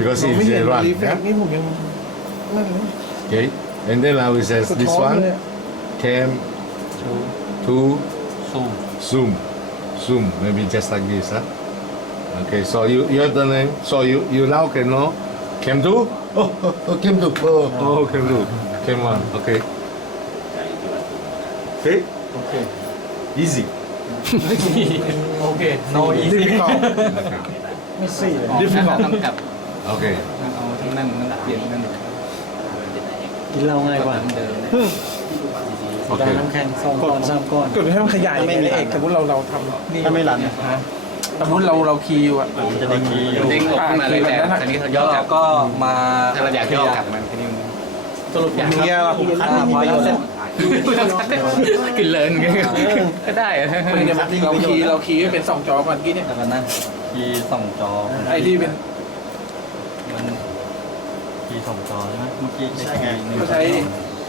because it's a run. นี่ผมยังนั่นเลย Okay, and then now it says this one cam to zoom, maybe just like this, huh? Okay, so you have the name, so you now can know cam to, cam to, cam to, cam one, okay. Okay, easy. โอเค no easy ไม่สี่ difficult ต้องจับ Okay. เอาทั้งนั้นเปลี่ยนนั่น กินเหล้าง่ายกว่า เดิม ดองน้ำแข็ง2 ก้อน 3 ก้อน กดให้มันขยายไม่ได้เอกสมมติเราทำนี่ ถ้าไม่รัน สมมติเราคีย์อยู่อ่ะ จะได้คีย์ เด้งออกมาเลยแต่อันนี้เขาย่อกลับก็มาถ้าเราอยากย่อกลับมันแค่นี้สรุปอย่างนี้พอแล้วเสร็จกินเลินก็ได้เราคีย์ให้เป็น2 จอก่อนกี้เนี่ย แล้วกันนะคีย์2 จอ ไอ้ที่เป็น มันคีย์2 จอใช่ไหมเมื่อกี้ใช่ไง ใช้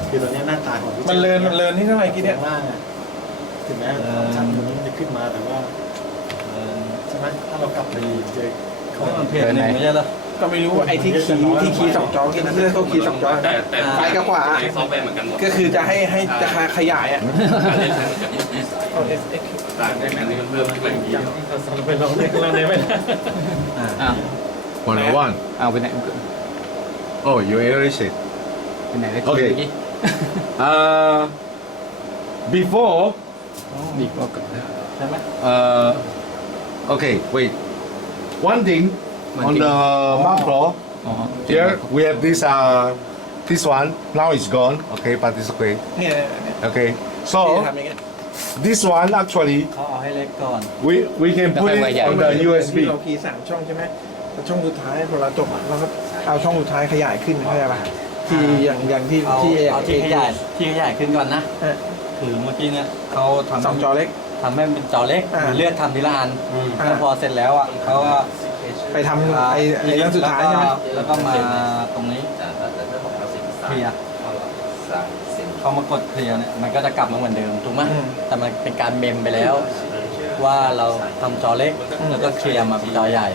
คือตัวนี้หน้าตาของ มันเลินที่เท่าไหร่กี้เนี่ย ล่างอ่ะถึงแม้ชั้นมันจะขึ้นมาแต่ว่าใช่ไหมถ้าเรากลับไปเจอเขามันเพจหนึ่งไม่ใช่เหรอ ก็ไม่รู้ไอ้ที่คีย์2 จอกี้นั่นคือเขาคีย์2 จอแต่ซ้ายกับขวาก็คือจะให้จะขยายอ่ะต่างกันนี่มันเพิ่มขึ้นมาอีกที เป็นลองเล่นเราได้ไหม 101. เอาไปไหน Oh, you erase it. ไปไหนได้ Okay. Before, ดีกว่ากัน ใช่ไหม okay, wait. One thing on the macro, อ๋อ here we have this one. Now it's gone. Okay, but it's okay. เนี่ย Okay. ที่ So ทำอย่างเงี้ย this one actually เขาเอาให้เล็กก่อน we can put it on the USB. เราคีย์3 ช่องใช่ไหมแต่ช่องสุดท้ายพอเราจบเราก็เอาช่องสุดท้ายขยายขึ้นเข้าใจป่ะที่อย่างที่ เอา ที่ ที่ขยายขึ้นก่อนนะ เออ คือเมื่อกี้เนี่ยเขาทำ 2 จอเล็ก ทำให้เป็นจอเล็ก อ่า เลือกทำทีละอัน อ่า แล้วพอเสร็จแล้วอ่ะเขาก็ ไปทำไอ้เรื่องสุดท้ายใช่ไหม แล้วก็มาตรงนี้เคลียร์เขามากดเคลียร์เนี่ยมันก็จะกลับมาเหมือนเดิมถูกไหมแต่มันเป็นการเมมไปแล้ว ว่าเราทำจอเล็กแล้วก็เคลียร์มาเป็นจอใหญ่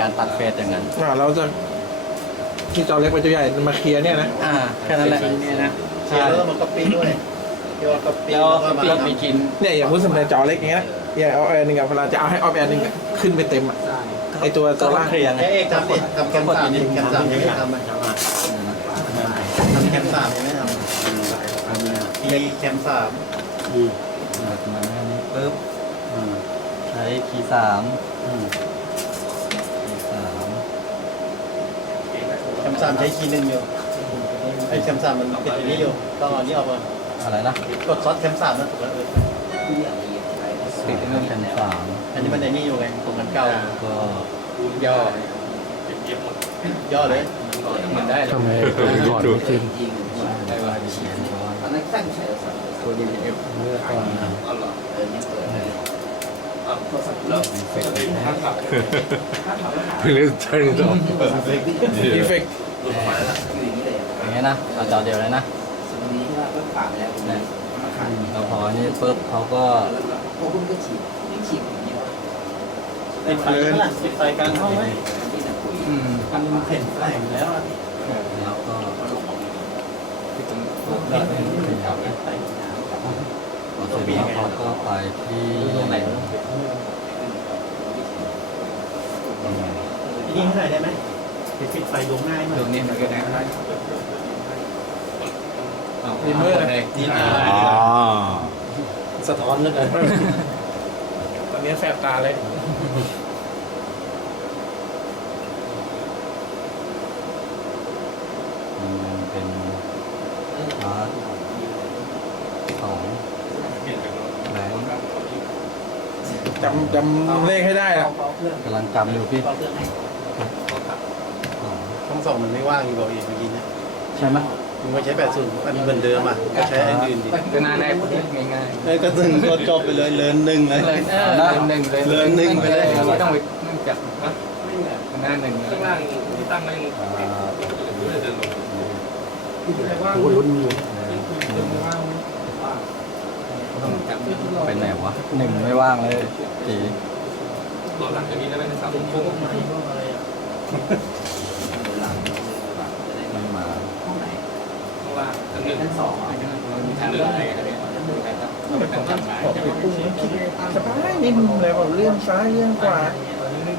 การตัดเฟสอย่างนั้น เราจะที่จอเล็กไปจอใหญ่มาเคลียร์เนี่ยนะ แค่นั้นแหละ เนี่ยนะ ใช่แล้วมันก็ปีด้วยแล้วก็ปีกิน เนี่ยอย่างพูดสมมติจอเล็กอย่างเงี้ยอย่างเอาแอร์หนึ่งอะเวลาจะเอาให้ออฟแอร์หนึ่งขึ้นไปเต็มอะไอตัวล่าง เคลียร์ไง เอกทำดิทำแคมสามแคมสามยังไม่ทำทำแคมสามยังไม่ทำมีแคมสาม มาอันนี้ปุ๊บใช้คีย์3แคมสามใช้คีย์หนึ่งอยู่ไอ้แคมสามมันติดอยู่นี่อยู่ต้องเอานี้ออกมา อะไรนะ กดซอสแคมสามนะถูกแล้ว ติดเรื่องกัน3 อันนี้มันในนี่อยู่ไงตรงกันเก่า ก็ ย่อ ย่อเลย มันได้แล้ว ถอดไม่ขึ้น ได้ว่าดีตัวดีเอฟ เลือกก่อนนะ Let's turn it off. อีเฟกต์ อย่างเงี้ยนะเอาจอเดียวเลยนะเนี่ยเราพอนี่ปุ๊บเขาก็ ติดไฟติดไฟกลางห้องไหมมันเห็นไฟแล้ว แล้วก็แล้วเสร็จแล้วเขาก็ไปที่ ยิงเท่าไหร่ได้ไหมปิดไฟดวงหน้าให้มัน ตรงนี้มันก็ได้ ดีเมอร์ นี่ สะท้อนแล้วกัน ตอนนี้แสบตาเลย เป็นพาร์ทของแบงค์ จำเลขให้ได้อะ กำลังจำอยู่พี่ ช่องสองมันไม่ว่างอยู่บอกอีกเมื่อกี้นะ ใช่ไหม มึงไม่ใช้80มันเหมือนเดิมอ่ะก็ใช้อันอื่นดิ ก็น่าได้ง่าย เอ้ยก็ถึงก็จบไปเลยเลินหนึ่งเลย เลยหนึ่งเลยไม่ต้องไปจับหน้าหนึ่งข้างล่างที่ตั้งไม่ เป็นไหนวะ1ไม่ว่างเลยจี หลังจากนี้แล้วไม่ได้สับ เป็นโค้งไม้พวกอะไรอ่ะ มันมา เพราะว่าทั้ง1ทั้ง2มีทั้ง1อะไรกันเนี่ยเป็นตั้งใจ ขอบไปปุ้งสบายนิ่มเลยแบบเลื่อนซ้ายเลื่อนขวา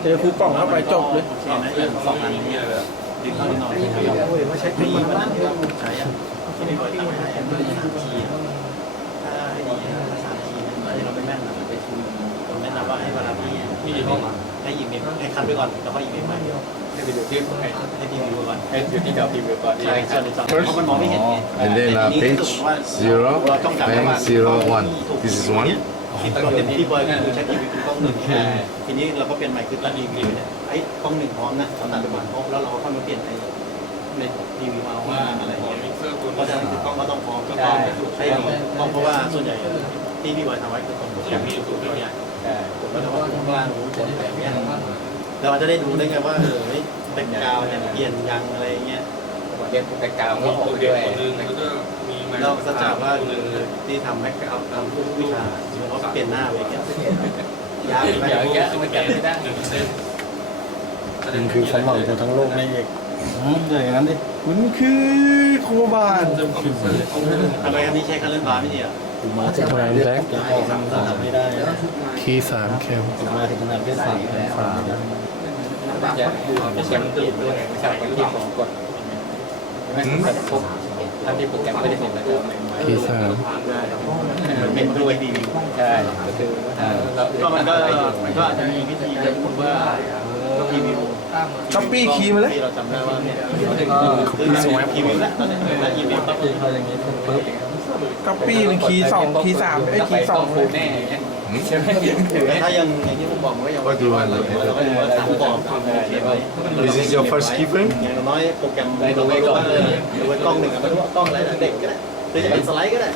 เจอครูกล่องเข้าไปจบเลย เรื่อง2อันนี้เลยดึงเข้าไปนอน โอ้ยว่าใช้ปีมันนั่นเยอะ ใช้ที่ไม่บ่อยทำให้เบอร์3ทีถ้าให้ดี3ทีที่เราไม่แม่นไปชูผมแนะนำว่าให้เวลาพี่ห้องให้ยิงเมมให้คัดไปก่อนแล้วก็ยิงเมมใหม่ ให้ไปดูที่ให้ทีวีก่อน ให้ดูที่จอทีวีก่อน ใช่ใช่เพราะมันมองไม่เห็นไง and then page 0 and 0 1 this is 1 ตอนเต็มที่บอยคือใช้ทีวีคือกล้องหนึ่งทีนี้เราก็เปลี่ยนใหม่คือตัดทีวีเนี่ยไอ้กล้องหนึ่งพร้อมนะเราตัดไปก่อนพร้อมแล้วเราก็ค่อยมาเปลี่ยนในทีวีมาว่าอะไรอย่างเงี้ยเพราะฉะนั้นกล้องก็ต้องพร้อมก็ต้องใช้กล้องเพราะว่าส่วนใหญ่ที่พี่บอยทำไว้คือตรงผมมีอยู่ตัวใหญ่ผมก็ทำว่าข้างล่างรู้จะแบบนี้เราจะได้ดูได้ไงว่าเป็นกาวเนี่ยเปลี่ยนยังอะไรเงี้ย เรียนแต่กาวก็ออกด้วย เราก็จะว่าที่ทำให้เอาทำทุกวิชาเพราะเปลี่ยนหน้าไปแค่ยากไป เยอะมันแก้ไม่ได้ มันคือความหวังของทั้งโลกนี่เองเลยอย่างนั้นดิ คุณคือโคบาน ทำไมครับนี่ใช้คันเล่นฟ้าไม่ดีอ่ะ มาถึงขนาดแรกทำไม่ได้คีย์3แคมมาถึงขนาดที่3จะแชมป์ตื่นด้วยวิชาที่ของกดแต่พบท่านที่โปรแกรมไม่ได้เห็นแล้ว คีย์3 เป็นด้วยดี ใช่ก็คือ ก็มันก็อาจจะมีวิธีจะพูดว่าทีวี ก๊อปปี้คีย์มาเลย ที่เราจำได้ว่าเนี่ยคือสวยทีวีแล้วตอนนี้แล้วอีเมลก็ คีย์เขาอย่างนี้ปุ๊บ ก๊อปปี้เป็นคีย์2คีย์3ไอ้คีย์2เลย แน่ใช่ไหม แต่ถ้ายังอย่างที่ผมบอกก็ยัง what do you want ผมบอก this is your first keyframe อย่างน้อยโปรแกรมเราไว้ก่อนเลยหรือว่ากล้องหนึ่งไม่รู้ว่ากล้องอะไรเด็กก็ได้หรือจะเป็นสไลด์ก็ได้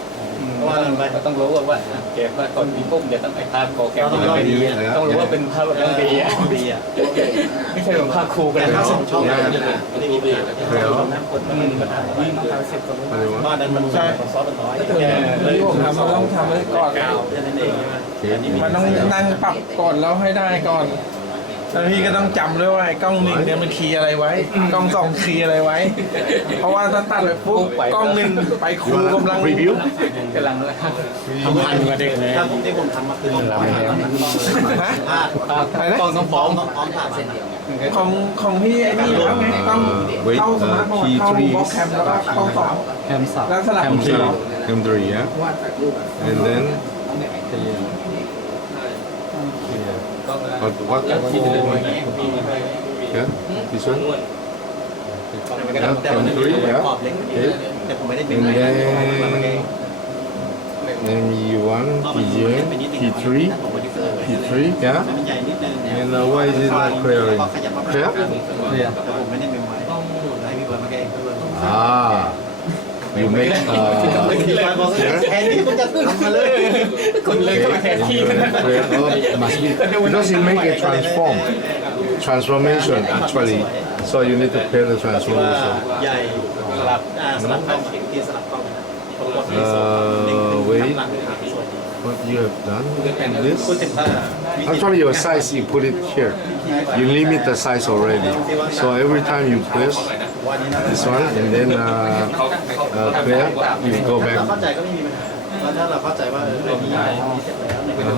ว่าไป ต้องรู้ว่าเกมว่ากดมีปุ่มเดี๋ยวต้องไปภาพโปรแกรมต้องรู้ว่าเป็นภาพแบบดีอ่ะ ดีอ่ะ ไม่ใช่เป็นภาพครูกัน แต่ เลย ถ้าส่งช่อง Yeah. ไม่ดีมันมีปัญหาบ้านนั้นมันใช่ซอสมันน้อย ที่ผมทำมันต้องทำไว้ก่อน แค่นั้นเอง มันต้องนั่งปรับก่อนแล้วให้ได้ก่อนแล้วพี่ก็ต้องจำด้วยว่าไอ้กล้อง1เนี่ยมันคีย์อะไรไว้กล้อง2คีย์อะไรไว้ เพราะว่าถ้าตัดไปปุ๊บกล้อง1ไปครูกำลัง review กำลัง ทำพันกว่าเด็กเลยถ้าผมที่ผมทำมาคือต้องพลาด อะไรนะ ต้องฟ้องต้องพร้อมผ่าเส้นเดียว ของพี่ไอ้นี่แล้วไงต้องเข้าสมาร์ทโฟนเข้าบล็อกแคมแล้วก็กล้อง2 แคม3 แล้วสลับ cam 3 cam 3 yeah and then what yeah this one แต่ cam มัน 3 yeah ขอบเล็ก okay แต่ผมไม่ได้เป็น and ไร then M1 PGN P3 P3 yeah มันใหญ่นิดนึง and why is it not clearing clear แต่ผมไม่ได้เป็นไว้ให้พี่เบิร์ดมาแก้พี่เบิร์ด ah you make แทนที่มันจะทำมาเลย คุณเลยก็มาแทนที่ must be because it make a transformation actually so you need to clear the ว่า transformation ใหญ่สลับกล้องที่สลับกล้อง wait what you have done in this actually your size you put it here you limit the size already so every time you press this one and then clear you go เรา back เข้าใจก็ไม่มีปัญหาแล้วถ้าเราเข้าใจว่าเรามีเสร็จแล้วเนี่ยก็จะ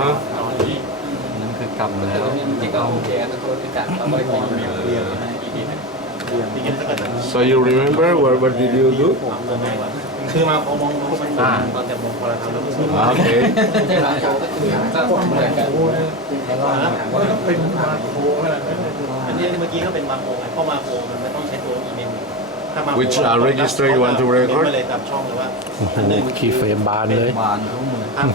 นั่นคือกรรมแล้ว จริงก็โอเคก็ตัวที่การต้องบริหาร so you remember what did you do คือมาพอมองมันตอนแต่มองพอเราทำแล้วมัน okay เป็นมาโคขนาดนั้น อันนี้เมื่อกี้ก็เป็นมาโคไงเพราะมาโคมันไม่ต้องใช้ตัวอีเมลถ้ามา which register you want to ไม่ record เลยตามช่องเลยว่า โอ้โหคีย์เฟรมบานเลยบานทุกมือ ภาพ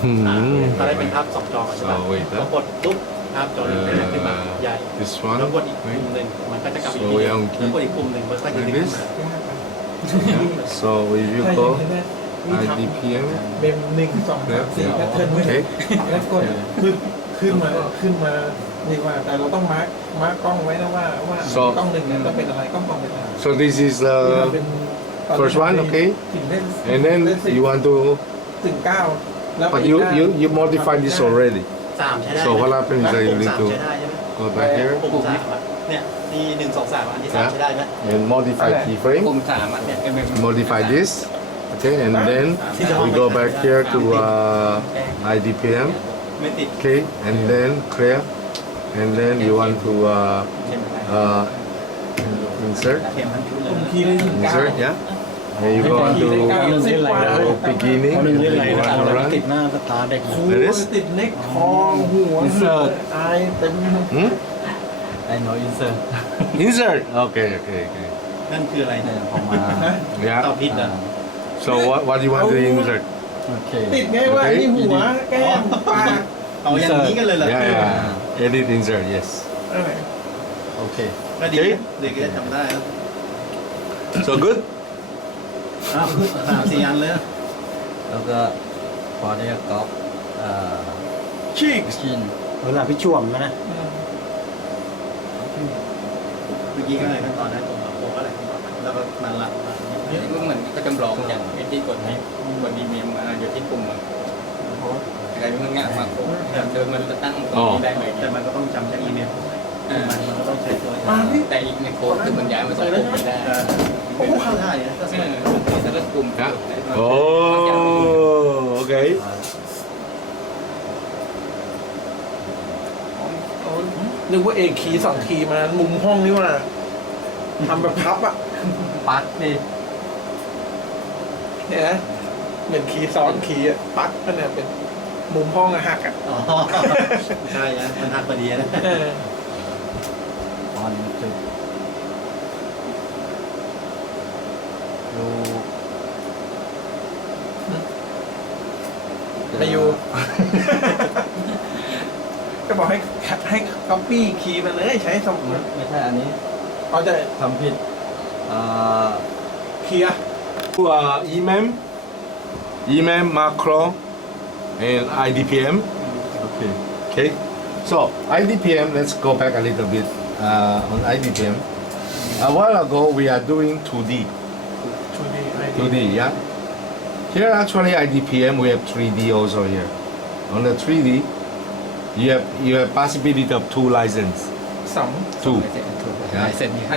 ถ้าได้เป็นภาพ2 จอใช่ไหม oh wait แล้วกดปุ๊บภาพจอนี้ขึ้นมาใหญ่ this แล้ว one กดอีกปุ่มหนึ่งมันก็จะกลับอีกทีแล้วกดอีกปุ่มหนึ่งมันก็จะ like ขึ้น this มา so if you go IDPM เมม1 2 3 4แพทเทิร์นไว้แล้วกดขึ้นมานี่ว่าแต่เราต้องมาร์กกล้องไว้นะว่ากล้อง1เนี่ยต้องเป็นอะไรกล้อง2เป็นอะไร so this is the first one okay and then you want to ถึง9แล้ว but you modify this already 3 ใช้ได้ so what happens is that you need to ใช้ได้ใช่ไหม go back here ปุ่ม 3 เนี่ยที่1 2 3อันที่3ใช้ได้ไหม and modify ปุ่ keyframe. ม3อันเนี่ย Modify this. Okay, and then we go back here to IDPM. ไม่ติด Okay, and then clear. And then you want to insert. เข็มทั้งชุดเลย คีย์ได้ถึง9 Insert, yeah. And you go on to beginning. And then you want to run. ติดหน้าสตาร์เด็ก โอ้โหติดเน็กทองหัวอายเต็ม Hmm? ไอ้โนอินเสิร์ต Insert. Okay, okay, okay. นั่นคืออะไรเนี่ย พอมา Yeah. เตาพิษอ่ะ So what do you want to insert? โอเค ติดไงว่านี่หัวแก้มปาก เอาอย่างนี้กันเลยเหรอ Yeah, yeah. Edit insert. Yes. อะไร โอเค ก็ดีเด็กก็จะจำได้แล้ว So good. อ้าว3 4 อันเลย แล้วก็พอได้ก๊อปชีก ชิน เวลาพี่ช่วงนะ เมื่อกี้ก็อะไรขั้นตอนนั้นผมก็อะไรขั้นตอนนั้นแล้วก็มันละ ก็เหมือนก็จำลองอย่างที่กดให้กดดีเมมมาอยู่ที่ปุ่มอะไรมันง่ายมากเดิมมันจะตั้งตรงนี้ได้เลย แต่มันก็ต้องจำจากอีเมลมันก็ต้องใช้ตัว แต่อีกในโค้ดคือมันย้ายมาส่งปุ่มไม่ได้ โอ้เข้าได้นะก็สมัย แล้วก็ปุ่ม Yeah. Oh, okay. นึกว่าเอกคีย์2 คีย์มามุมห้องนี่ว่าทำแบบพับอ่ะ ปักดิ เนี่ยนะเหมือนคีย์ซ้อนคีย์อ่ะปักก็เนี่ยเป็นมุมห้องอะหักอ่ะ อ๋อใช่นะมันหักพอดีนะ ออนจุดดู ไม่อยู่ ก็บอกให้ก๊อปปี้คีย์มาเลยใช้สม ไม่ใช่อันนี้ เอาจะ ทำผิด เคลียร์ EMEM, macro, and IDPM. โอเค Okay. So IDPM. Let's go back a little bit on IDPM. A while ago we are doing 2D. 2D, yeah. Here actually IDPM we have 3D also here. On the 3D, you have possibility of 2 license. 2 2. ลายเซ็น ไอ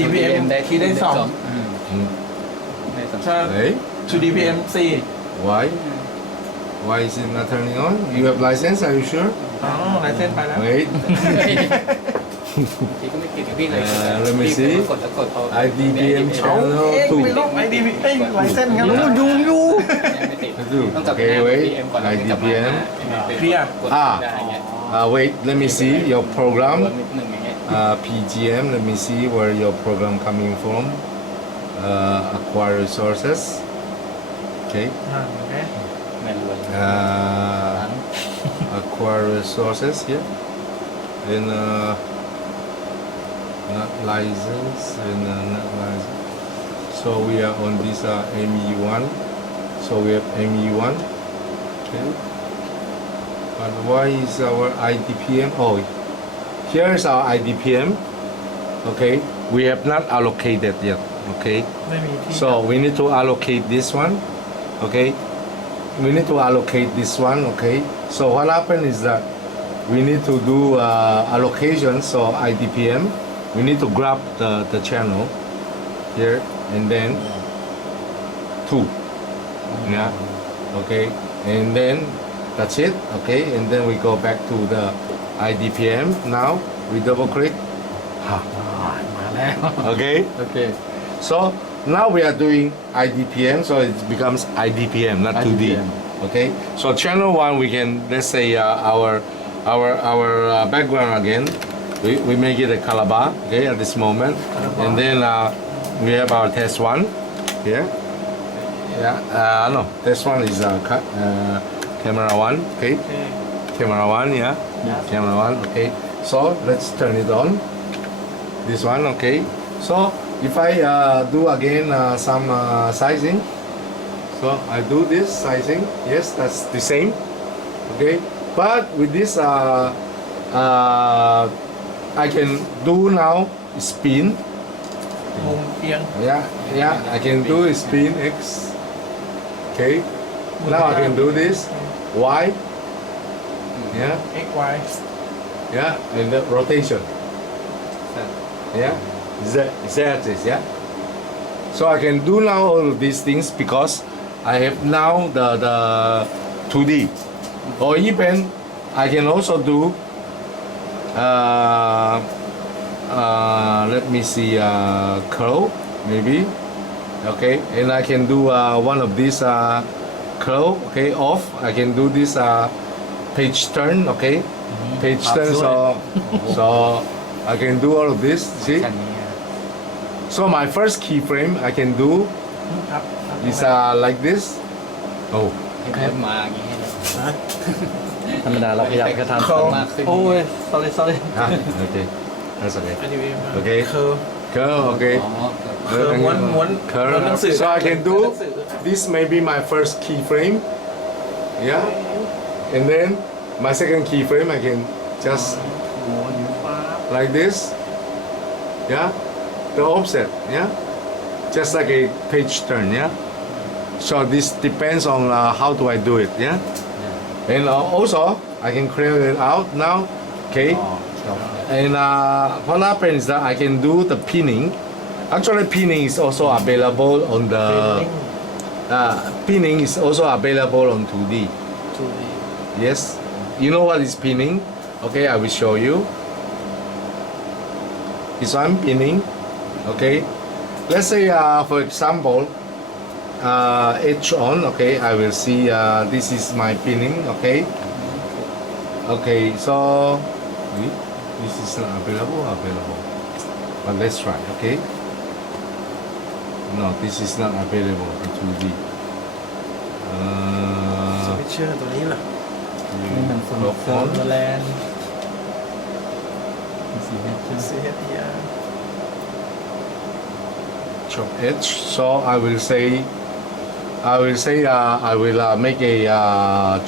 DPM คีย์ได้2 Mm. ใช่ Hey, 2 DPM 4 why? Why is it not turning on? You have license? Are you sure? อ๋อลายเส้นไปแล้ว Wait. ที่ก็ไม่ติดกับพี่เลย Let me see. กดแล้วกด IDPM เอา channel เอ็ก 2. ไปลบ IDP ไอ้ลายเส้นกัน Yeah. ยุ่งอยู่ ไม่ติด 2. ต้องกลับไป Okay, หน้า wait. PM ก่อนแล้วถึงจะมา IDPM. เคลียร์ กดได้เงี้ย Wait, let me see your ตัว program. นิดหนึ่งอย่างเงี้ย PGM, let me see where your program coming from. Acquire resources. Okay. แมนรวย Acquire resources here. And not license and not license. So we are on this ME1. So we have ME1. Okay. But why is our IDPM? Oh, here is our IDPM. Okay. We have not allocated yet. Okay. ไม่มีที่ So we need to allocate this one. Okay. We need to allocate this one. Okay. So what happened is that we need to do allocation. So IDPM. We need to grab the channel here and then 2. Yeah. Okay. And then that's it. Okay. And then we go back to the IDPM. Now we double click. มาแล้ว Okay. โอเค So now we are doing IDPM, so it becomes IDPM, not 2D. IDPM. Okay. So channel 1, we can, let's say our background again. We make it a calabar. Okay, at this moment, and then we have our test 1 here. Yeah. No, test 1 is camera 1. Okay. Camera 1. Yeah. Camera 1. Okay. So let's turn it on. This one. Okay. So if I do again some sizing, so I do this sizing, yes, that's the same, okay, but with this I can do now spin, มุมเอียง I can do spin X, okay, now I can do this Y, X Y and the rotation, Yeah, that is yeah. So I can do now all of these things because I have now the 2D, or even I can also do. Let me see, curl maybe. Okay, and I can do one of these curl. Okay, off. I can do this page turn. Okay, page turn. So I can do all of this. See. So my first keyframe I can do ครับ is like this. Oh, มาอย่างนี้ให้เลย ธรรมดาเราขยับกระทำ เขา มากขึ้น โอ้ย sorry ah, okay, that's okay. อันนี้เป็น Okay, คือ curl. Okay. อ๋อ คือม้วน Curl. หนังสือ So I can do this. May be my first keyframe. Yeah, and then my second keyframe I can just like this. Yeah, the offset. Yeah, just like a page turn. Yeah. So this depends on how do I do it. Yeah. And also I can clear it out now. Okay. And what happens is that I can do the pinning. Actually, pinning is also available on the. Pinning is also available on 2D. 2D Yes. You know what is pinning? Okay, I will show you. This one pinning. Okay. Let's say, for example, edge on. Okay, I will see. This is my pinning. Okay. Okay. So this is not available. But let's try. Okay. No, this is not available in 2D. สวิตเชอร์ตัวนี้เหรอ นี่มันสนุกเซิร์ฟแลนด์สีเฮ็ด CHDR chop edge. So I will say I will make a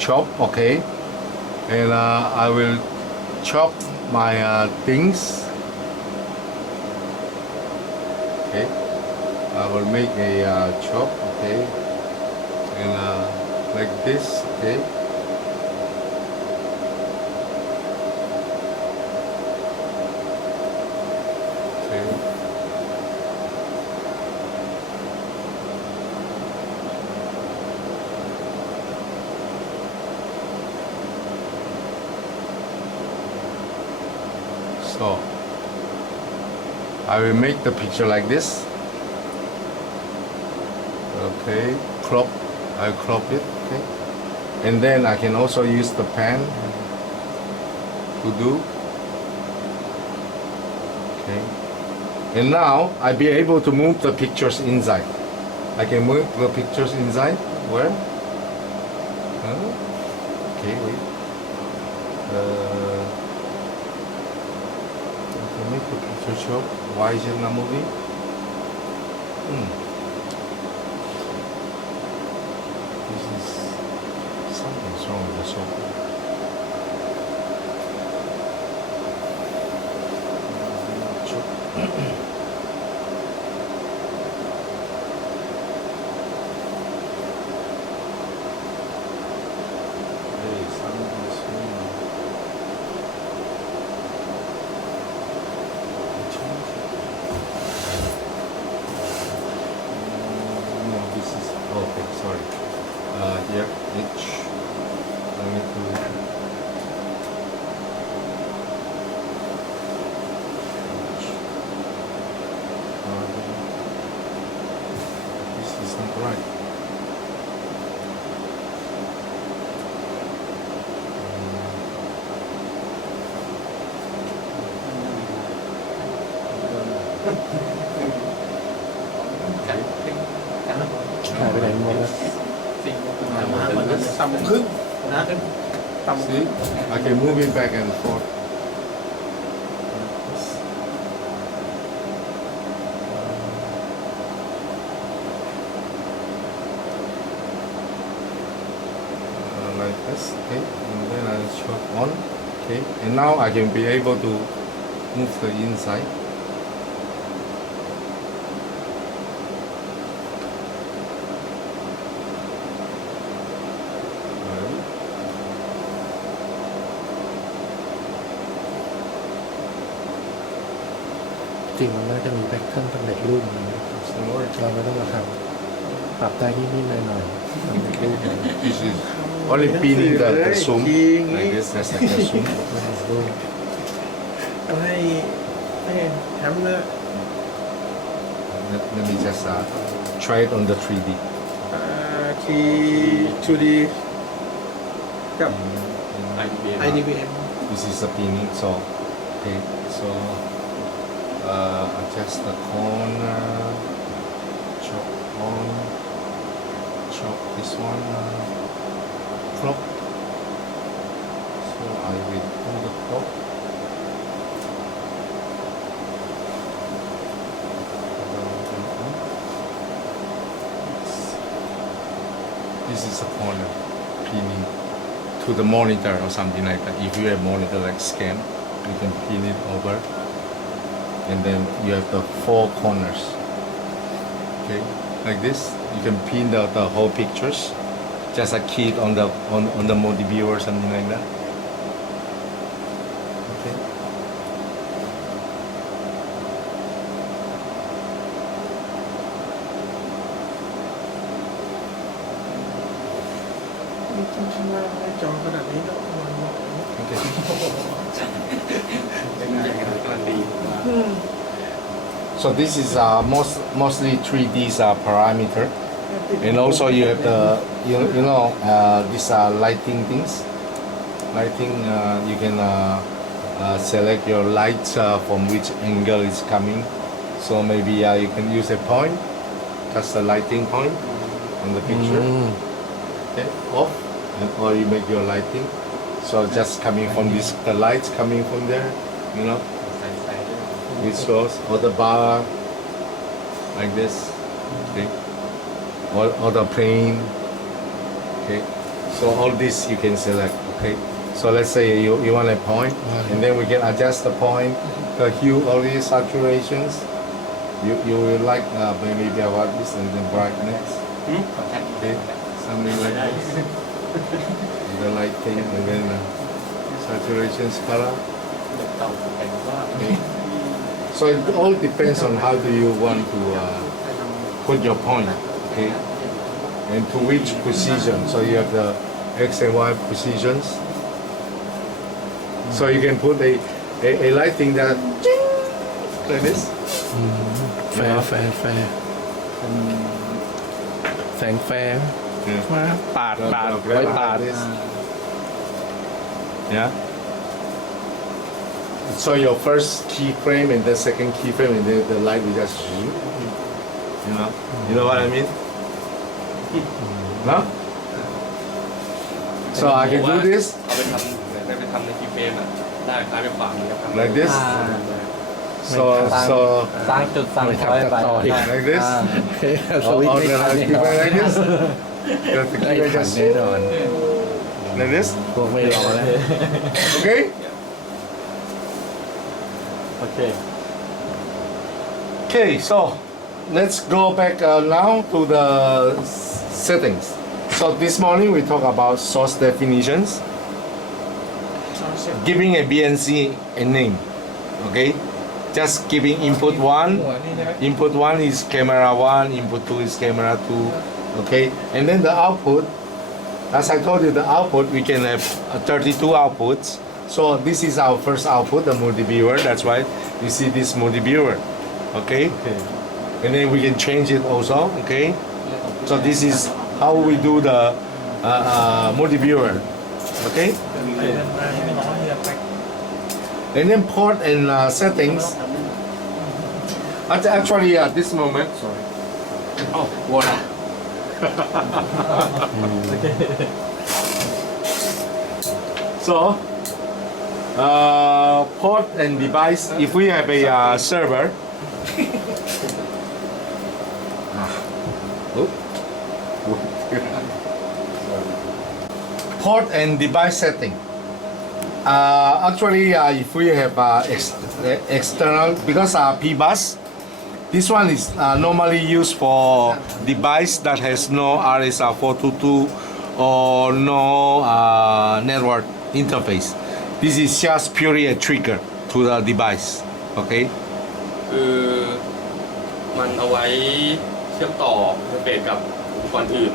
chop. Okay, and I will chop my things. Okay, I will make a chop. Okay, and like this. Okay. Okay. So I will make the picture like this. Okay, crop. I crop it. Okay, and then I can also use the pen to do. Okay, and now I'll be able to move the pictures inside. I can move the pictures inside. Where? Okay, wait. Make the picture show. Why is it not moving? This is something's wrong with the software. Hey, something's wrong. No, this is okay. Sorry. Here, H. I need to. This is not right. Okay. หายไปไหนหมดแล้ว ต่ำครึ่งนะต่ำ See, I can move it back and forth. Like this, okay, and then I chop on, okay, and now I can be able to move the inside. Alright. จริงมันน่าจะมีแพทเทิร์นสำเร็จรูปอย่างนี้เราไม่ต้องมาทำปรับได้นิดๆหน่อยๆสำเร็จรูปเลย This is only pinning the zoom like this. That's like the zoom. เอาให้แฮมเลย Let me just try it on the 3D. คีย์ 2D กับ IDBM This is the pinning. So okay. So adjust the corner. Chop on. Chop this one. Crop. So I will do the crop. This is a corner pinning to the monitor or something like that. If you have monitor like scan, you can pin it over, and then you have the 4 corners. Okay, like this. You can pin the whole pictures. Just a key on the mode viewer or something like that. Okay. จริงๆว่าจอขนาดนี้ก็มันเหมาะ Okay. So this is mostly 3D parameter, and also you have the these lighting things. Lighting you can select your light from which angle is coming. So maybe you can use a point. That's the lighting point on the picture. Okay, off, or you make your lighting. So just coming from this, the lights coming from there, it shows, or the bar, like this, okay, or the plane, okay. So all this you can select, okay. So let's say you want a point, and then we can adjust the point, the hue, all these saturations. You will like maybe about this and then brightness, okay, something like this. The lighting and then saturations color. Okay. So it all depends on how do you want to put your point, okay, and to which position. So you have the X and Y positions. So you can put a lighting that like this. แฟร์แสงแฟร์ Yeah. มาปาด Okay, ไว้ปาด like this. Yeah. So your first keyframe and the second keyframe, and then the light will just, you know what I mean? No? So I can do this เอาไปทำในคีย์เฟรมได้คล้ายไปขวางเลยครับ like this. สร้าง So จุดสร้างพอยต์ไป like this. สวิตช์ Or ไม่ the ทัน keyframe like this. Just the ได้ keyframe ขัน just แน่นอน like this. พวกไม่รอแล้ว Okay? โอเค Okay, so let's go back now to the settings. So this morning we talk about source definitions, giving a BNC a name. Okay, just giving input 1. Input 1 is camera 1, input 2 is camera 2. Okay, and then the output, as I told you, the output we can have 32 outputs. So this is our first output, the multi-viewer. That's why you see this multi-viewer. Okay? And then we can change it also. Okay? So this is how we do the multi-viewer. Okay? And then port and settings. Actually, at this moment, sorry. Oh, water. So, port and device. If we have a server, port and device setting. Actually, if we have external, because P-bus, this one is normally used for device that has no RS422 or no network interface. This is just purely a trigger to the device. Okay. คือมันเอาไว้เชื่อมต่ออินเทอร์เฟซกับอุปกรณ์อื่น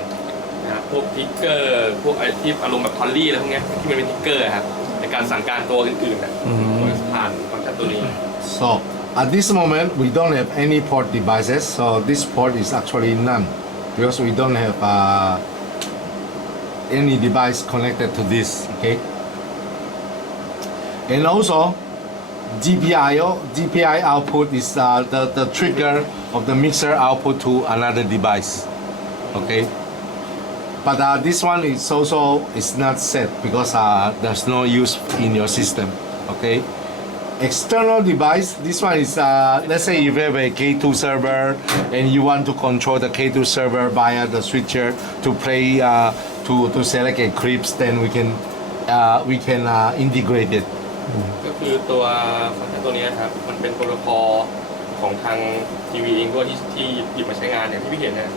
นะครับพวกทิกเกอร์พวกไอที่อารมณ์แบบทอลลี่อะไรพวกเนี้ยที่มันเป็นทิกเกอร์ครับในการสั่งการตัวอื่นๆนะผ่านฟังก์ชันตัวนี้ So at this moment we don't have any port devices. So this port is actually none because we don't have any device connected to this. Okay. And also GPI output is the trigger of the mixer output to another device. Okay. But this one is also is not set because there's no use in your system. Okay. External device. This one is let's say if you have a K2 server and you want to control the K2 server via the switcher to play to select a clips, then we can integrate it. ก็คือตัวฟังก์ชันตัวนี้ครับมันเป็นโปรโตคอลของทางทีวีเองด้วยที่หยิบมาใช้งานอย่างที่พี่เห็นนะ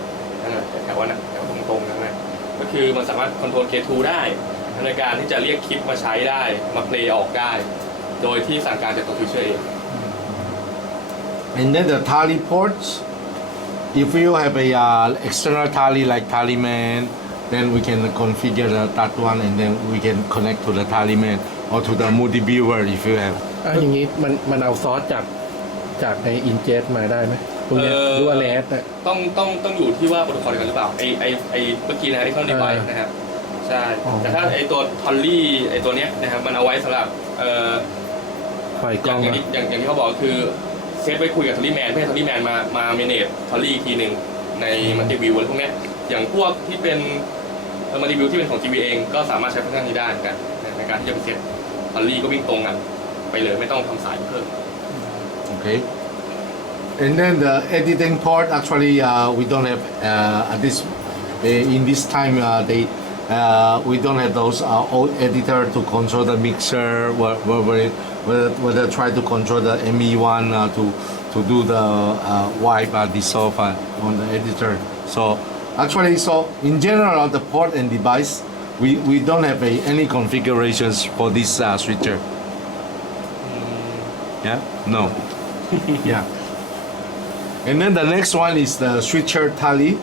แถวนั้นแถวตรงๆนั่นนะก็คือมันสามารถคอนโทรล K2 ได้ในการที่จะเรียกคลิปมาใช้ได้มาเพลย์ออกได้โดยที่สั่งการจากตัวฟิวเจอร์เอง And then the tally ports, if you have a external tally like Tallyman, then we can configure that one and then we can connect to the Tallyman or to the Moody Viewer if you have. อย่างนี้มันเอาซอสจากในอินเจสมาได้ไหมตรงนี้หรือว่าแนท ต้องอยู่ที่ว่าโปรโตคอลเดียวกันหรือเปล่าไอเมื่อกี้นะที่เขาดีไวซ์นะครับใช่แต่ถ้าไอตัวทอลลี่ไอตัวเนี้ยนะครับมันเอาไว้สำหรับอย่างที่เขาบอกคือเซฟไปคุยกับทอลลี่แมนเพื่อให้ทอลลี่แมนมาเมเนจทอลลี่อีกทีหนึ่งในมัลติวิวอะไรพวกเนี้ยอย่างพวกที่เป็นมัลติวิวที่เป็นของ TV เองก็สามารถใช้ฟังก์ชันนี้ได้เหมือนกันในการที่จะเซตทอลลี่ก็วิ่งตรงกันไปเลยไม่ต้องทำสายเพิ่ม Okay. And then the editing part actually we don't have at this in this time we don't have those old editor to control the mixer whether try to control the ME1 to do the wipe dissolve on the editor. So actually in general the port and device we don't have any configurations for this switcher. Yeah? No. Yeah. And then the next one is the switcher tally.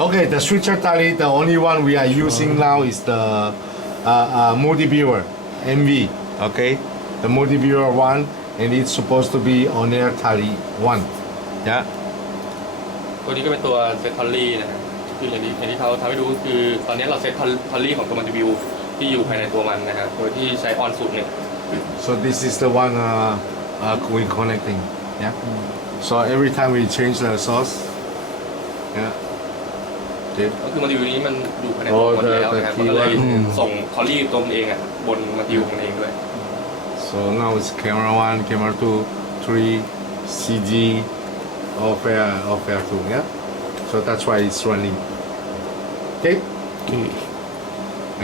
Okay, the switcher tally, the only one we are using now is the Moody Viewer, MV. Okay, the Moody Viewer 1, and it's supposed to be on air tally 1. Yeah. ตัวนี้ก็เป็นตัวเซตทอลลี่นะครับคืออย่างที่เขาทำให้ดูคือตอนนี้เราเซตทอลลี่ของตัวมัลติวิวที่อยู่ภายในตัวมันนะครับโดยที่ใช้ออนสุดเนี่ย So this is the one we connecting. Yeah. So every time we change the source. Yeah. Okay. ก็คือมัลติวิวนี้มันอยู่ภายในตัวมันแล้วนะครับมันก็เลยส่งทอลลี่ตัวมันเองอ่ะบนมัลติวิวมันเองด้วย So now it's camera 1, camera 2, 3, CG, all fair 2. Yeah. So that's why it's running. Okay.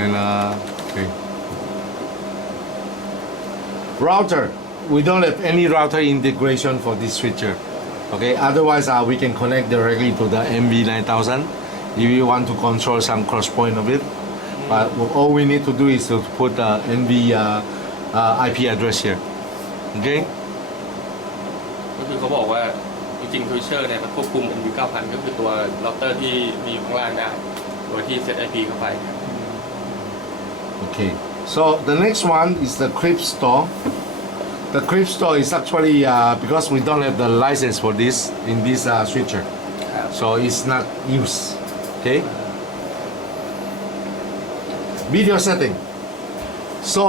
And okay. Router. We don't have any router integration for this switcher. Okay. Otherwise, we can connect directly to the MV9000 if you want to control some cross point of it. But all we need to do is to put the MV IP address here. Okay. ก็คือเขาบอกว่าจริงๆฟิวเจอร์เนี่ยมันควบคุม MV9000 ก็คือตัวเราเตอร์ที่มีอยู่ข้างล่างได้โดยที่เซต IP เข้าไป Okay. So the next one is the clip store. The clip store is actually because we don't have the license for this in this switcher, so it's not used. Okay. Video setting. So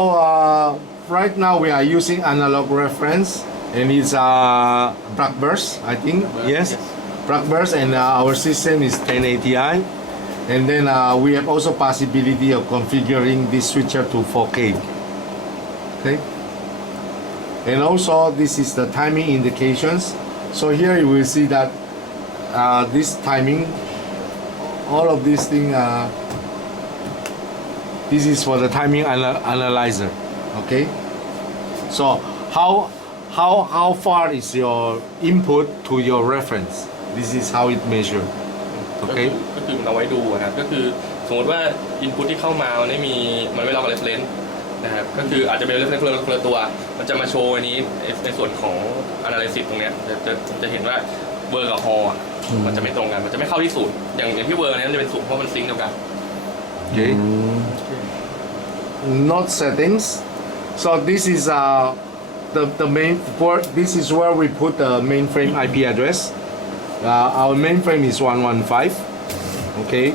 right now we are using analog reference, and it's Blackburst, I think. Yes, Blackburst, and our system is 1080i. And then we have also possibility of configuring this switcher to 4K. Okay. And also this is the timing indications. So here you will see that this timing, all of these things, this is for the timing analyzer. Okay. So how far is your input to your reference? This is how it measures. ก็คือมันเอาไว้ดูนะครับก็คือสมมติว่า input ที่เข้ามามันไม่มีมันไม่ล็อก reference นะครับก็คืออาจจะเป็นเรื่องคนละตัวมันจะมาโชว์อันนี้ในส่วนของ analysis ตรงเนี้ยจะเห็นว่าเวอร์กับฮอลมันจะไม่ตรงกันมันจะไม่เข้าที่ศูนย์อย่างที่เวอร์นั้นจะเป็นศูนย์เพราะมันซิงค์เดียวกัน Okay. Not settings. So this is the main port. This is where we put the mainframe IP address. Our mainframe is 115. Okay.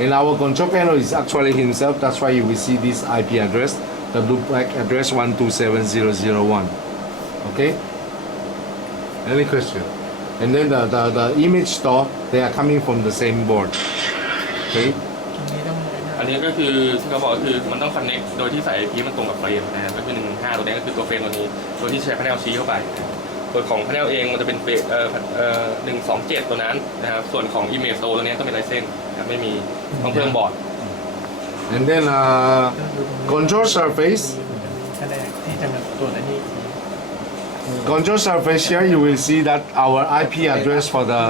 And our control panel is actually himself. That's why you will see this IP address, the loopback address 127.0.0.1. Okay. Any question? And then the image store, they are coming from the same board. Okay. อันนี้ก็คือที่เขาบอกก็คือมันต้อง connect โดยที่ใส่ IP มันตรงกับเฟรมนะครับก็คือ115ตัวนี้ก็คือตัวเฟรมตัวนี้โดยที่ใช้ panel ชี้เข้าไปส่วนของ panel เองมันจะเป็น127ตัวนั้นนะครับส่วนของ image store ตัวนี้ต้องเป็น license นะครับไม่มีต้องเพิ่มบอร์ด And then control surface. ก็ได้ที่จะมาตรวจอันนี้ Control surface here, you will see that our IP address for the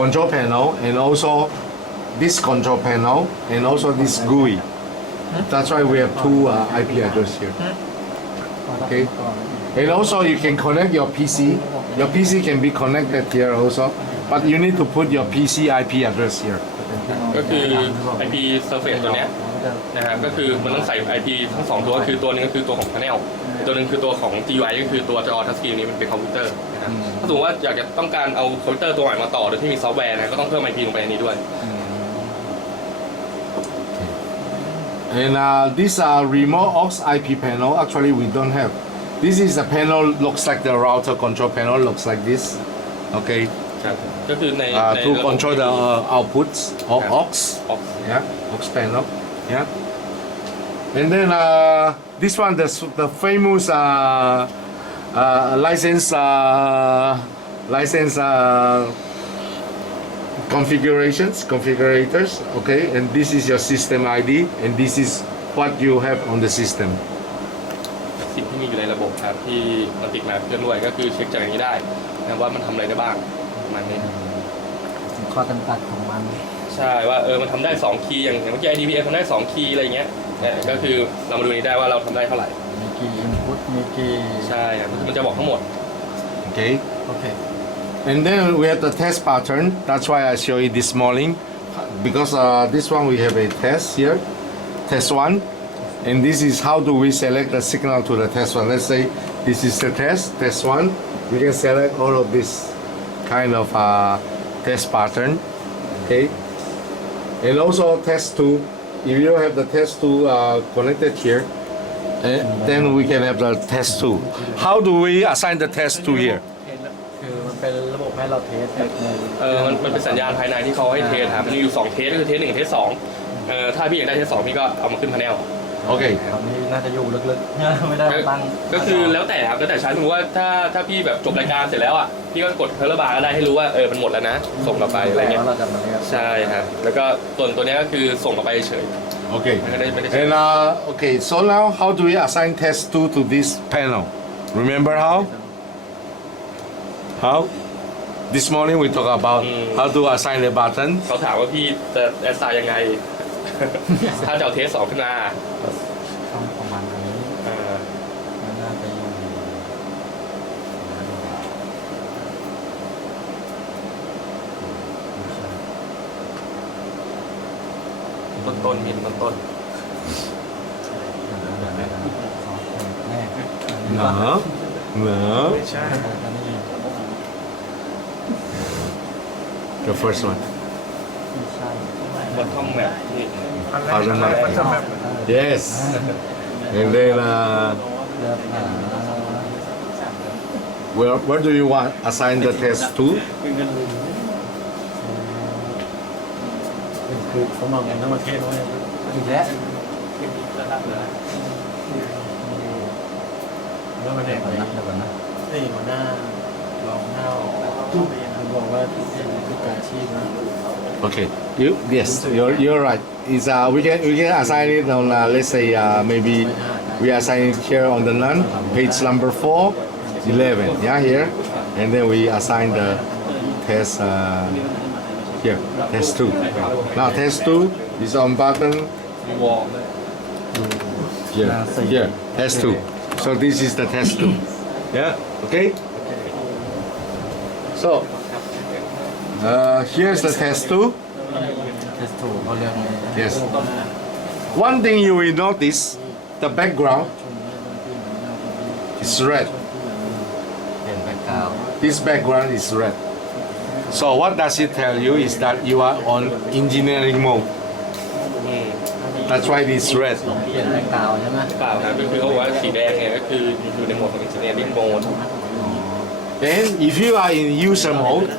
control panel and also this control panel and also this GUI. That's why we have two IP address here. Okay. And also you can connect your PC. Your PC can be connected here also, but you need to put your PC IP address here. ก็คือ IP surface ตัวเนี้ยนะครับก็คือมันต้องใส่ IP ทั้งสองตัวคือตัวนึงก็คือตัวของ panel ตัวนึงคือตัวของ GUI ก็คือตัวจอทัชสกรีนนี้มันเป็นคอมพิวเตอร์นะครับถ้าสมมติว่าอยากจะต้องการเอาคอมพิวเตอร์ตัวใหม่มาต่อโดยที่มีซอฟต์แวร์นะก็ต้องเพิ่ม IP ลงไปในนี้ด้วย And this remote aux IP panel, actually we don't have. This is a panel, looks like the router control panel, looks like this. Okay. ครับก็คือใน To control the outputs or aux. aux Yeah, aux panel. Yeah. And then this one, the famous license configurators. Okay, and this is your system ID, and this is what you have on the system. สิ่งที่มีอยู่ในระบบครับที่มันติดมาเพื่อนด้วยก็คือเช็คจากอย่างนี้ได้นะว่ามันทำอะไรได้บ้างมันนี่ ข้อจำกัดของมัน ใช่ว่ามันทำได้2คีย์อย่างเมื่อกี้ IDPA ทำได้2คีย์อะไรอย่างเงี้ยก็คือเรามาดูนี้ได้ว่าเราทำได้เท่าไหร่ มีกี่อินพุตมีกี่ ใช่ครับมันจะบอกทั้งหมด Okay. โอเค And then we have the test pattern. That's why I show you this morning, because this one we have a test here, test one, and this is how do we select the signal to the test one. Let's say this is the test one. We can select all of this kind of test pattern, okay. And also test two. If you have the test two connected here, then we can have the test two. How do we assign the test two here? คือมันเป็นระบบให้เราเทสแบบใน มันเป็นสัญญาณภายในที่เขาให้เทสครับมันมีอยู่2เทสก็คือเทส1เทส2ถ้าพี่อยากได้เทส2พี่ก็เอามาขึ้นพาเนล Okay. ตอนนี้น่าจะอยู่ลึกๆ ไม่ได้ตั้ง ก็คือแล้วแต่ครับแล้วแต่ชั้นสมมติว่าถ้าพี่แบบจบรายการเสร็จแล้วอ่ะพี่ก็กดเทเลบาร์ก็ได้ให้รู้ว่ามันหมดแล้วนะส่งกลับไปอะไรเงี้ย เราจะมาเรียก ใช่ครับแล้วก็ตัวนี้ก็คือส่งกลับไปเฉย Okay. ไม่ได้ And okay, so now how do we assign test 2 to this panel? Remember how? How? This morning we talk about how to assign the button. เขาถามว่าพี่จะแอสไซน์ยังไง ถ้าจะเอาเทส2ขึ้นมา ต้องประมาณนี้มันน่าจะอยู่ต้นๆมีต้น No. No. ไม่ใช่ The first one. บนท่องแบบที่ อันแรกมันจะแบบ Yes. And then where do you want assign the test to? คือเขามองกันทั้งประเทศว่าอีกแล้วแล้วมันเด็กนะเดี๋ยวก่อนนะนี่หัวหน้ารองหน้าบอกว่าเป็นการชีพนะ Okay. Yes. You're right. Is we can assign it on let's say maybe we assign it here on the none page number 4, 11. Yeah, here, and then we assign the test here test 2. Now test 2 is on button. Here, test 2. So this is the test 2. Yeah, okay? So, here's the test 2. เทสถูกเขาเรียกไง Yes. One thing you will notice, the background is red. เปลี่ยนแบ็คกราวด์ This background is red. So what does it tell you is that you are on engineering mode. That's why it's red. เปลี่ยนแบ็คกราวด์ใช่ไหม เปล่าครับก็คือเขาบอกว่าสีแดงเนี่ยก็คืออยู่ในโหมดของ engineering mode And if you are in user mode,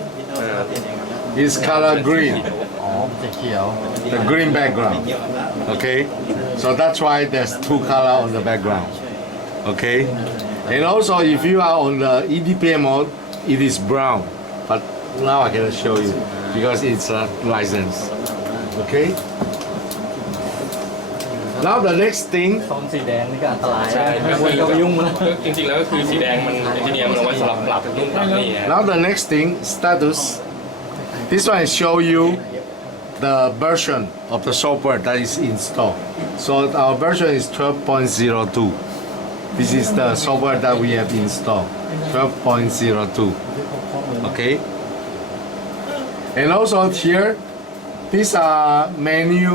it's color green, อ๋อมันจะเขียว the green background. Okay? So that's why there's two color on the background. Okay? And also if you are on the EDPA mode, it is brown. But now I cannot show you because it's a license. Okay? Now the next thing, โซนสีแดงนี่ก็อันตราย ใช่ ไม่ควรจะไปยุ่งมัน ก็จริงๆแล้วก็คือสีแดงมัน engineer มันเอาไว้สำหรับปรับนู่นปรับนี่ฮะ now the next thing, status. This one show you the version of the software that is installed. So our version is 12.02. This is the software that we have installed, 12.02. Okay. And also here, this menu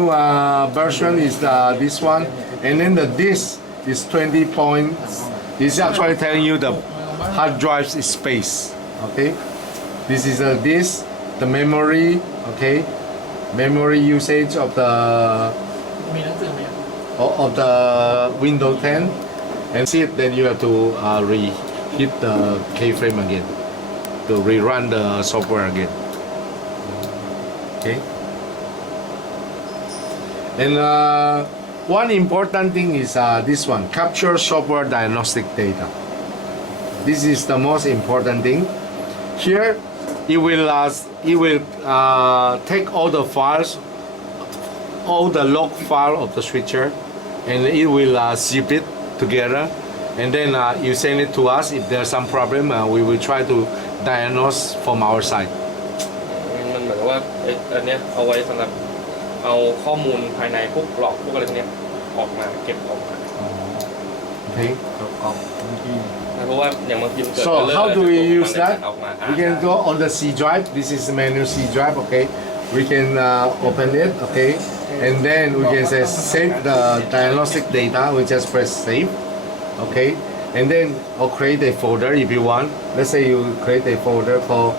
version is this one, and then the disk is 20 points. It's actually telling you the hard drive's space. Okay. This is a disk, the memory. Okay. Memory usage of the มีหนังสือไหม of the Windows 10, and see it. Then you have to re-hit the keyframe again to rerun the software again. Okay. And one important thing is this one: capture software diagnostic data. This is the most important thing. Here, it will take all the files, all the log file of the switcher, and it will zip it together, and then you send it to us. If there's some problem, we will try to diagnose from our side. มันเหมือนกับว่าอันเนี้ยเอาไว้สำหรับเอาข้อมูลภายในพวกหลอกพวกอะไรพวกเนี้ยออกมาเก็บออกมา Okay. ประกอบพื้นที่ เพราะว่าอย่างบางทีมันเกิด So how do we use มัน that? ออกมา We can go on the C drive. This is the menu C drive. Okay. We can open it. Okay. And then we can say save the diagnostic data. We just press save. Okay. And then or create a folder if you want. Let's say you create a folder called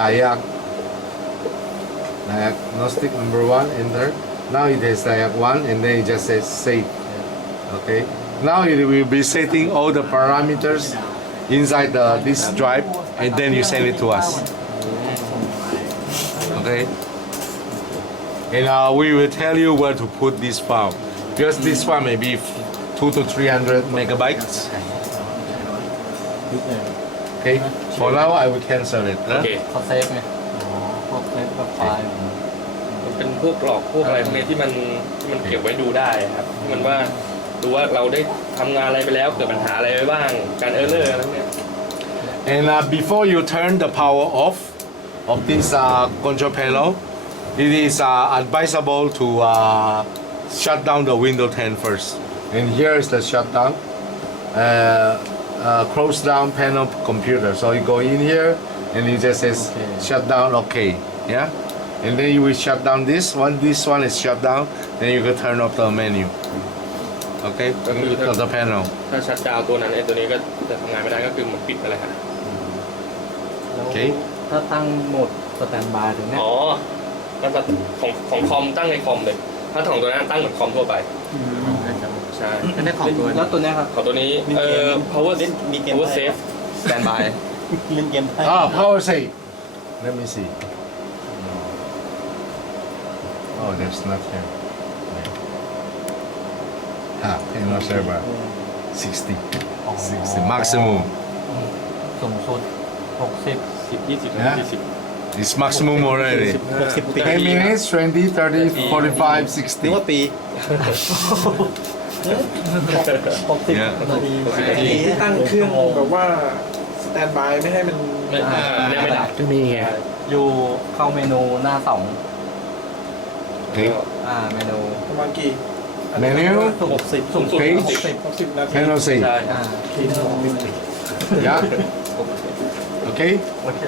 diagnostic number 1. Enter. Now it has diag 1, and then it just says save. Okay. Now it will be setting all the parameters inside this drive, and then you send it to us. Okay. And we will tell you where to put this file, because this file may be 200 to 300 megabytes. Okay. For now, I will cancel it. โอเค เขาเซฟไงอ๋อพวกเซฟกับไฟล์ มันเป็นพวกหลอกพวกอะไรพวกนี้ที่มันเก็บไว้ดูได้ครับที่มันว่าดูว่าเราได้ทำงานอะไรไปแล้วเกิดปัญหาอะไรไปบ้างการเออร์เลอร์อะไรพวกเนี้ย And before you turn the power off of this control panel, it is advisable to shut down the Windows 10 first. And here is the shutdown. Close down panel computer. So you go in here and it just says shut down. Okay, yeah. And then you will shut down this one. This one is shut down. Then you can turn off the menu. Okay, of the panel. ถ้าชัดดาวน์ตัวนั้นไอ้ตัวนี้ก็จะทำงานไม่ได้ก็คือมันปิดไปเลยครับ โอเค ถ้าตั้งโหมดสแตนบายถึงเนี้ย อ๋อมันของคอมตั้งในคอมเลยถ้าของตัวนั้นตั้งเหมือนคอมทั่วไปใช่ อันนี้ของตัว แล้วตัวเนี้ยครับ ของตัวนี้power มีเกม power save standby เล่นเกมไพ่ Power save. Let me see. Oh, there's not here. Panel server. 60. 60 maximum. สูงสุด60 10 20 Yeah. 40 It's maximum already. 60 ปี 10 minutes, 20, 30, 45, นึก 60. ว่าปี 60 Yeah. นาที ที่ตั้งเครื่องแบบว่าสแตนบายไม่ให้มัน เนี่ยไม่ดับ มีไง อยู่เข้าเมนูหน้า2 Okay. เมนู ประมาณกี่ menu สูงสุด page 60 นาที panel save ใช่ yeah okay โอเค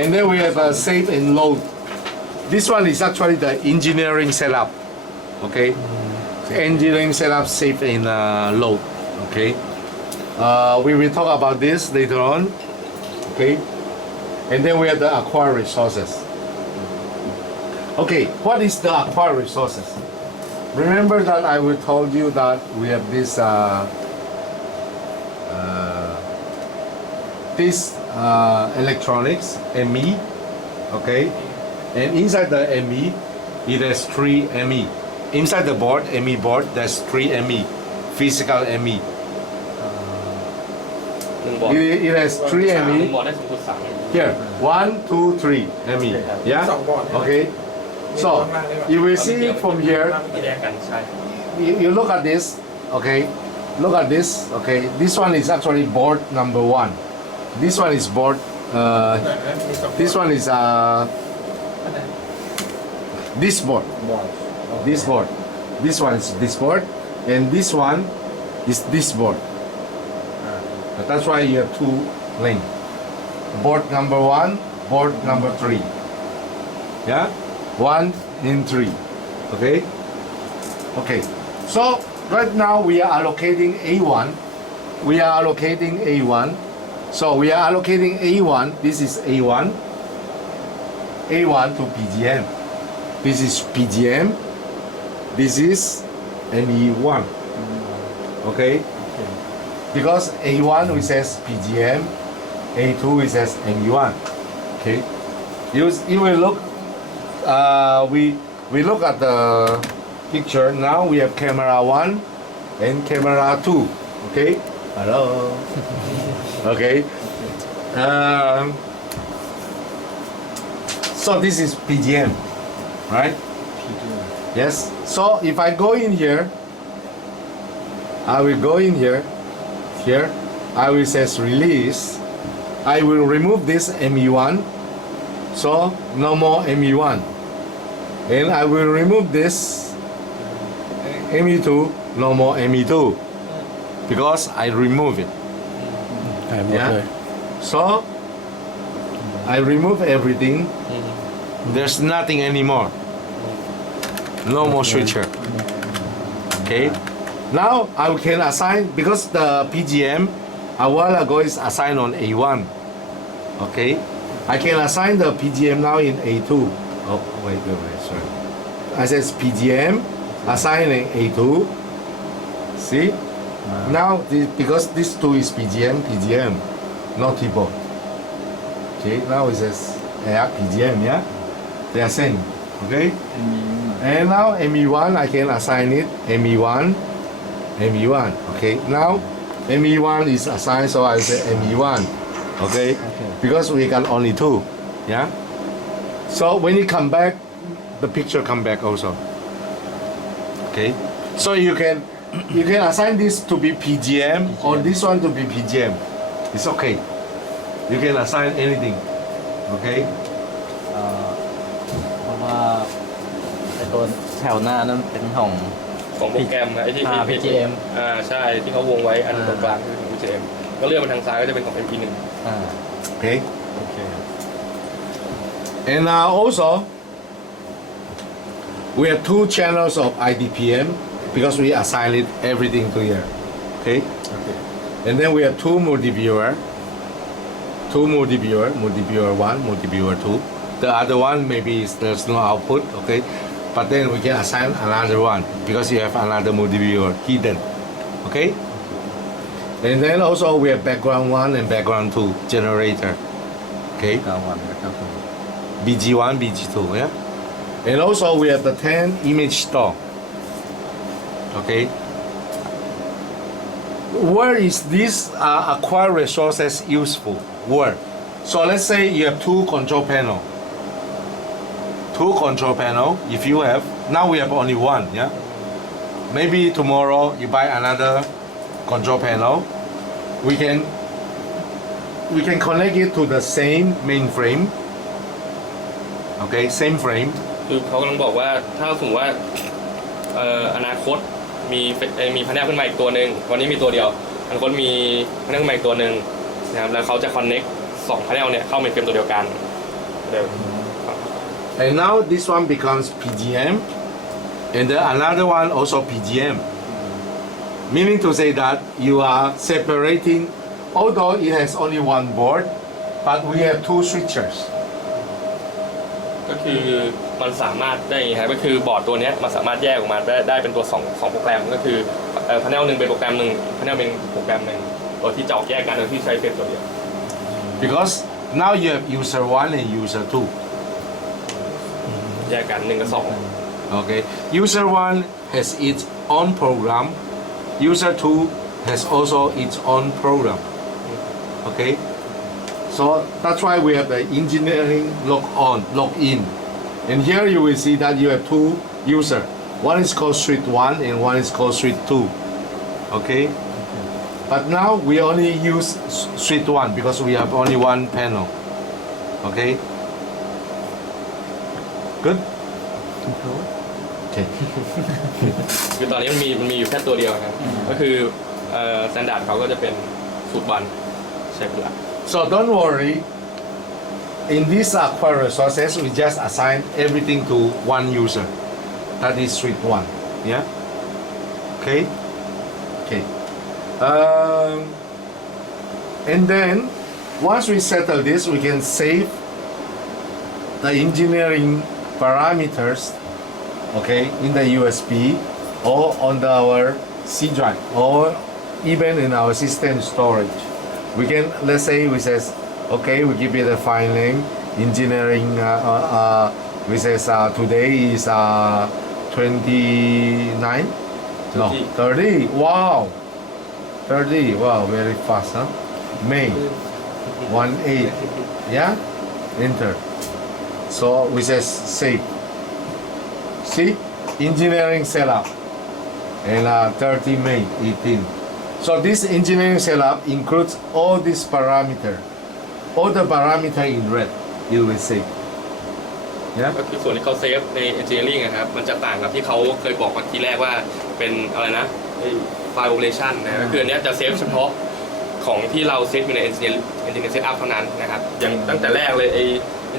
and then we have a save and load. This one is actually the engineering setup. Okay, engineering setup, save and load. Okay, we will talk about this later on. Okay, and then we have the acquired resources. Okay, what is the acquired resources? Remember that I will told you that we have this electronics ME. Okay, and inside the ME, it has 3 ME. Inside the board, ME board, there's 3 ME, physical ME. หนึ่งบอร์ด It has 3 หนึ่ง ME. บอร์ดได้สูงสุด3 Here, 1, 2, 3 ME. Yeah. 2 บอร์ด Okay. So you will see from here. ที่แยกกันใช่ You look at this. Okay. Look at this. Okay. This one is actually board number 1. This one is board. This one is this board. This board. This one is this board, and this one is this board. That's why you have 2 lanes. Board number 1, board number 3. Yeah, 1 and 3. Okay. Okay. So right now we are allocating A1. We are allocating A1. So we are allocating A1. This is A1. A1 to PGM. This is PGM. This is ME1. Okay? Because A1 we says PGM, A2 we says ME1. Okay? You will look. We look at the picture. Now we have camera 1 and camera 2. Okay? Hello. Okay. So this is PGM, right? Yes. So if I go in here, I will go in here. Here, I will says release. I will remove this ME1. So no more ME1. And I will remove this ME2. No more ME2. Because I remove it. Yeah. So I remove everything. There's nothing anymore. No more switcher. Okay. Now I can assign because the PGM a while ago is assigned on A1. Okay. I can assign the PGM now in A2. Oh wait, sorry. I says PGM assigning A2. See? Now because this 2 is PGM, not T-board. Okay, now it says PGM, yeah? They are same. Okay? And now ME1 I can assign it ME1. Okay, now ME1 is assigned, so I say ME1. Okay? Because we got only 2. Yeah? So when you come back, the picture come back also. Okay? So you can assign this to be PGM or this one to be PGM. It's okay. You can assign anything. Okay? เพราะว่าไอตัวแถวหน้านั้นเป็นของ ของโปรแกรมไอ้ที่ PGM ใช่ที่เขาวงไว้อันตรงกลางคือของ PGM ก็เลื่อนมาทางซ้ายก็จะเป็นของ MP1 Okay? Okay. And also, we have 2 channels of IDPM because we assign it everything to here. Okay? And then we have 2 multi-viewer. 2 multi-viewer, multi-viewer 1, multi-viewer 2. The other one maybe there's no output, okay? But then we can assign another one because you have another multi-viewer hidden. Okay? And then also we have background 1 and background 2 generator. Okay? BG1, BG2, yeah? And also we have the 10 image store. Okay? Where is this acquired resources useful? Where? So let's say you have 2 control panel. 2 control panel. If you have, now we have only 1, yeah? Maybe tomorrow you buy another control panel. We can connect it to the same mainframe. Okay, same frame. คือเขากำลังบอกว่าถ้าสมมติว่า อนาคตมีพาเนลขึ้นมาอีกตัวหนึ่งวันนี้มีตัวเดียวอนาคตมีพาเนลขึ้นมาอีกตัวหนึ่งนะครับแล้วเขาจะ connect 2พาเนลเนี่ยเข้าเป็นเฟรมตัวเดียวกันเดี๋ยว And now this one becomes PGM, and then another one also PGM. Meaning to say that you are separating, although it has only one board, but we have two switchers. ก็คือมันสามารถได้ครับก็คือบอร์ดตัวนี้มันสามารถแยกออกมาได้เป็นตัว2โปรแกรมก็คือพาเนลหนึ่งเป็นโปรแกรมหนึ่งพาเนลเป็นโปรแกรมหนึ่งโดยที่จะออกแยกกันโดยที่ใช้เฟรมตัวเดียว Because now you have user 1 and user 2. แยกกัน1กับ2 Okay, user 1 has its own program, user 2 has also its own program. Okay, so that's why we have the engineering log in, and here you will see that you have two users. One is called suite 1 and one is called suite 2. Okay, but now we only use suite 1 because we have only one panel. Okay, good. Okay. คือตอนนี้มันมีอยู่แค่ตัวเดียวครับก็คือสแตนดาร์ดเขาก็จะเป็นสูตรวันใช่ครับ So don't worry. In this query resources, we just assign everything to one user. That is suite 1. Yeah. Okay. Okay. And then once we settle this, we can save the engineering parameters, okay, in the USB or on our C drive or even in our system storage. We can, let's say we says, okay, we give it a file name, engineering, we says today is 29? No, 30. Wow. 30. Wow, very fast, huh? May 1/8. Yeah? Enter. So we says save. See? Engineering setup. And 30 May 18. So this engineering setup includes all these parameter. All the parameter in red, you will see. Yeah? ก็คือส่วนที่เขาเซฟใน engineering นะครับมันจะต่างกับที่เขาเคยบอกเมื่อกี้แรกว่าเป็นอะไรนะ file operation นะก็คืออันนี้จะเซฟเฉพาะของที่เราเซฟอยู่ใน engineering setup เท่านั้นนะครับอย่างตั้งแต่แรกเลยไอ้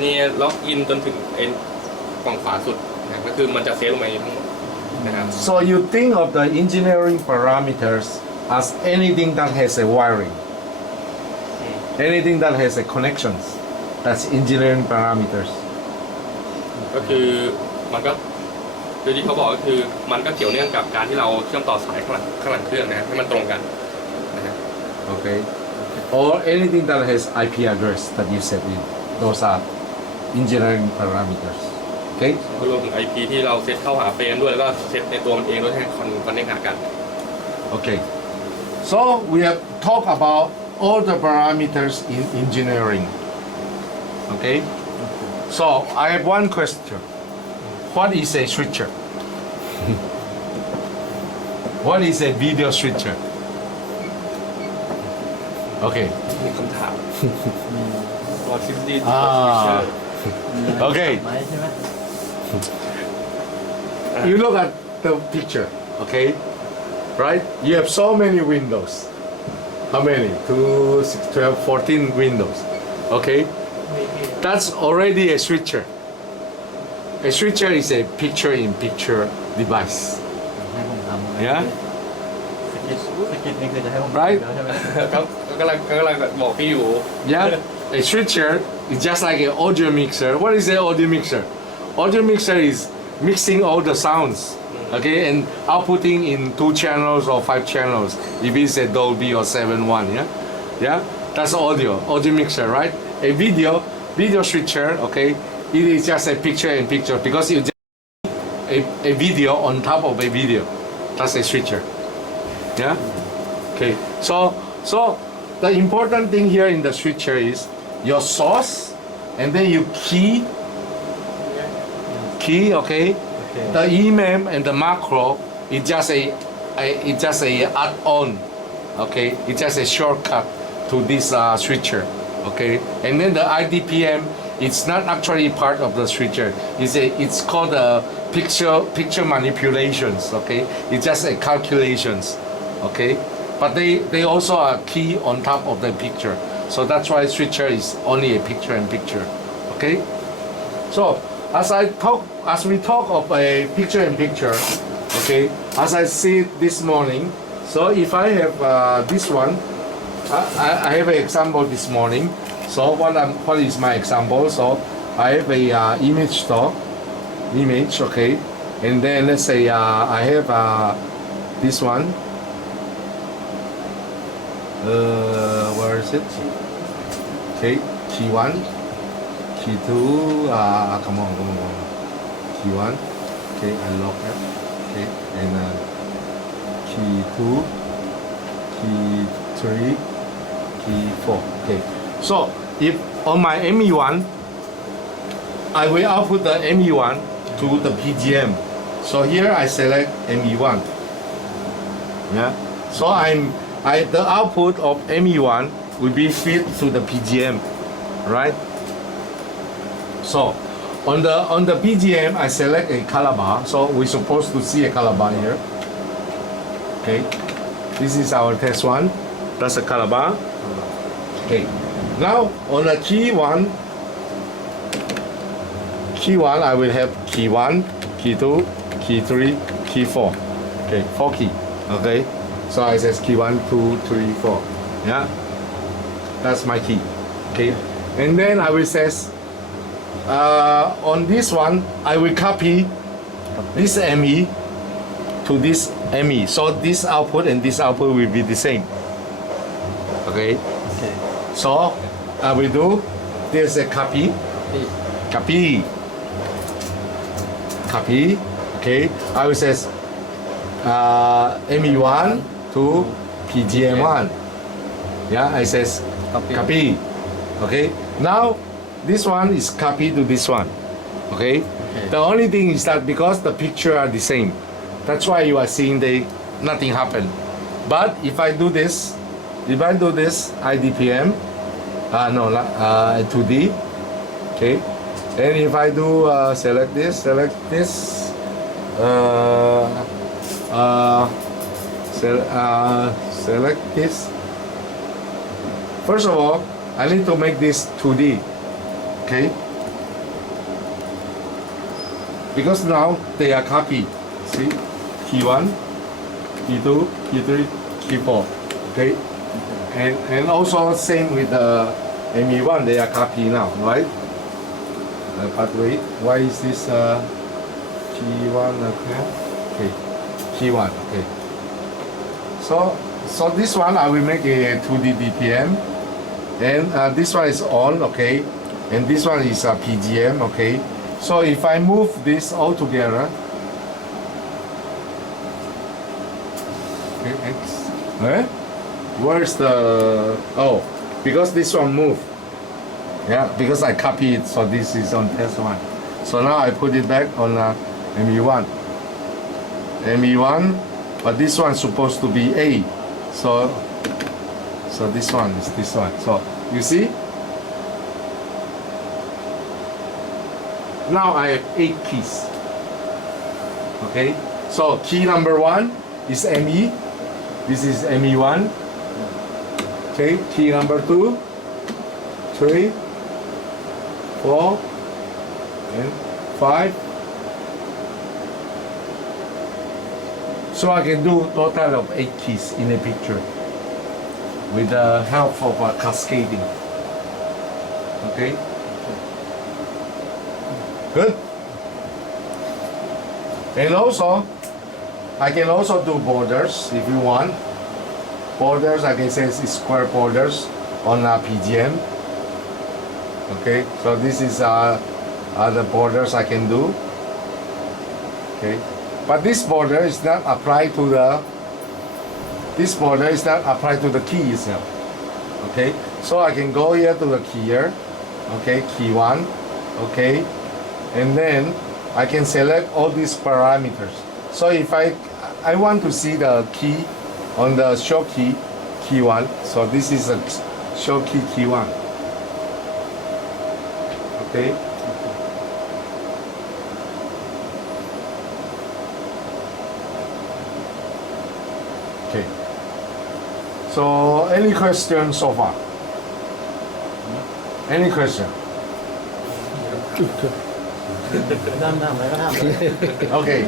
นี่ล็อกอินจนถึงไอ้ฝั่งขวาสุดนะก็คือมันจะเซฟลงมาทั้งหมดนะครับ So you think of the engineering parameters as anything that has a wiring. Anything that has a connections. That's engineering parameters. ก็คือมันก็คือที่เขาบอกก็คือมันก็เกี่ยวเนื่องกับการที่เราเชื่อมต่อสายข้างหลังเครื่องนะครับให้มันตรงกันนะครับ Okay. Or anything that has IP address that you set in. Those are engineering parameters. Okay? ก็รวมถึง IP ที่เราเซตเข้าหาเฟรมด้วยแล้วก็เซตในตัวมันเองด้วยให้คอนเนคหากัน Okay. So we have talked about all the parameters in engineering. Okay? So I have one question. What is a switcher? What is a video switcher? Okay. มีคำถาม What is the Okay. ไหมใช่ไหม You look at the picture. Okay? Right? You have so many windows. How many? 2, 6, 12, 14 windows. Okay? That's already a switcher. A switcher is a picture-in-picture device. ให้ผมทำ Yeah? สกิทนี่คือจะให้ผม Right? แล้วใช่ไหม ก็กำลังบอกพี่อยู่ Yeah? A switcher is just like an audio mixer. What is an audio mixer? Audio mixer is mixing all the sounds, okay, and outputting in 2 channels or 5 channels. If it's a Dolby or 7.1, yeah? Yeah? That's audio mixer, right? A video switcher, okay, it is just a picture-in-picture because you just a video on top of a video. That's a switcher. Yeah? Okay. So the important thing here in the switcher is your source and then you key, okay? The EMM and the macro is just a add-on, okay? It's just a shortcut to this switcher, okay? And then the IDPM it's not actually part of the switcher. It's called picture manipulations. Okay, it's just a calculations. Okay, but they also are key on top of the picture. So that's why switcher is only a picture in picture. Okay, so as we talk of a picture in picture. Okay, as I see it this morning. So if I have this one, I have an example this morning. So what is my example? So I have a image, okay, and then let's say I have this one. Where is it? Okay, key 1, key 2. Come on. Key 1. Okay, unlock that. Okay, and key 2, key 3, key 4. Okay, so if on my ME1, I will output the ME1 to the PGM. So here I select ME1. Yeah. So the output of ME1 will be fed to the PGM, right? So on the PGM, I select a color bar. So we're supposed to see a color bar here. Okay, this is our test one. That's a color bar. Okay, now on the key one, I will have key 1, key 2, key 3, key 4. Okay, 4 key. Okay, so I says key 1, 2, 3, 4. Yeah, that's my key. Okay, and then I will says on this one, I will copy this ME to this ME. So this output and this output will be the same. Okay. So I will do. There's a copy. Okay. I will say ME1 to PGM1. Yeah. I says copy. Okay. Now this one is copied to this one. Okay. The only thing is that because the picture are the same, that's why you are seeing nothing happen. But if I do this, IDPM, 2D, okay. And if I do select this, select this First of all, I need to make this 2D, okay? Because now they are copied. See, key 1, key 2, key 3, key 4, okay? And also same with the ME1, they are copied now, right? But wait, why is this key 1 okay? Key 1, okay. So this one I will make a 2D DPM, and this one is on, okay, and this one is a PGM, okay. So if I move this all together, okay, X, where's the, oh, because this one moved, yeah, because I copied it, so this is on test 1. So now I put it back on ME1, but this one is supposed to be A, so this one is this one. So you see, now I have 8 keys. Okay, so key number 1 is ME. This is ME1. Okay, key number 2, 3, 4, and 5. So I can do total of 8 keys in a picture with the help of cascading. Okay. Good. And also, I can also do borders if you want. Borders, I can say it's square borders on PGM. Okay, so this is the borders I can do. Okay, but this border is not applied to the. This border is not applied to the key itself. Okay, so I can go here to the key here. Okay, key 1. Okay. And then I can select all these parameters. So if I want to see the key on the show key, key 1. So this is a show key 1. Okay. Okay. So, any question so far? Any question? ทำอะไรก็ทำ Okay.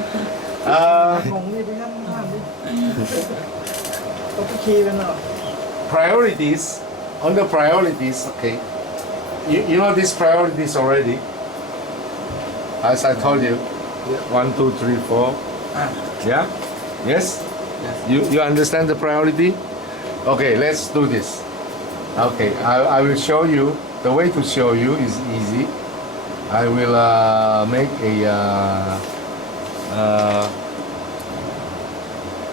ของนี่ไปย่ำน้ำดิต้องคีย์เป็นหรอ Priorities. On the priorities, okay. You know these priorities already. As I told you, 1, 2, 3, 4. Yeah. Yes. You understand the priority? Okay, let's do this. Okay, I will show you. The way to show you is easy. I will make a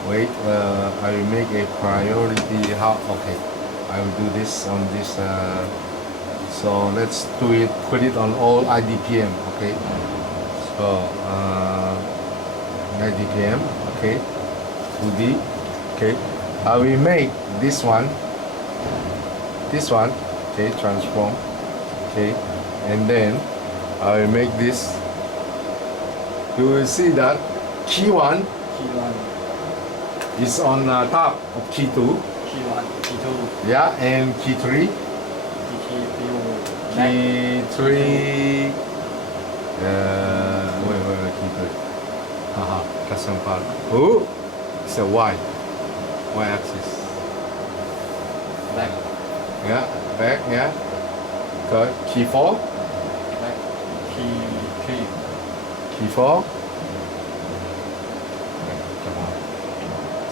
wait. I will make a priority. How? Okay, I will do this on this. So let's do it. Put it on all IDPM. Okay. So IDPM. Okay. 2D. Okay. I will make this one. Okay, transform. Okay, and then I will make this. You will see that key 1 is on top of key 2. Yeah, and key 3. Key 3. Wait, key 3. Haha, custom part. Oh, it's a Y axis. back Yeah, back, yeah. Good. Key 4. back key 3 Key 4. Come on.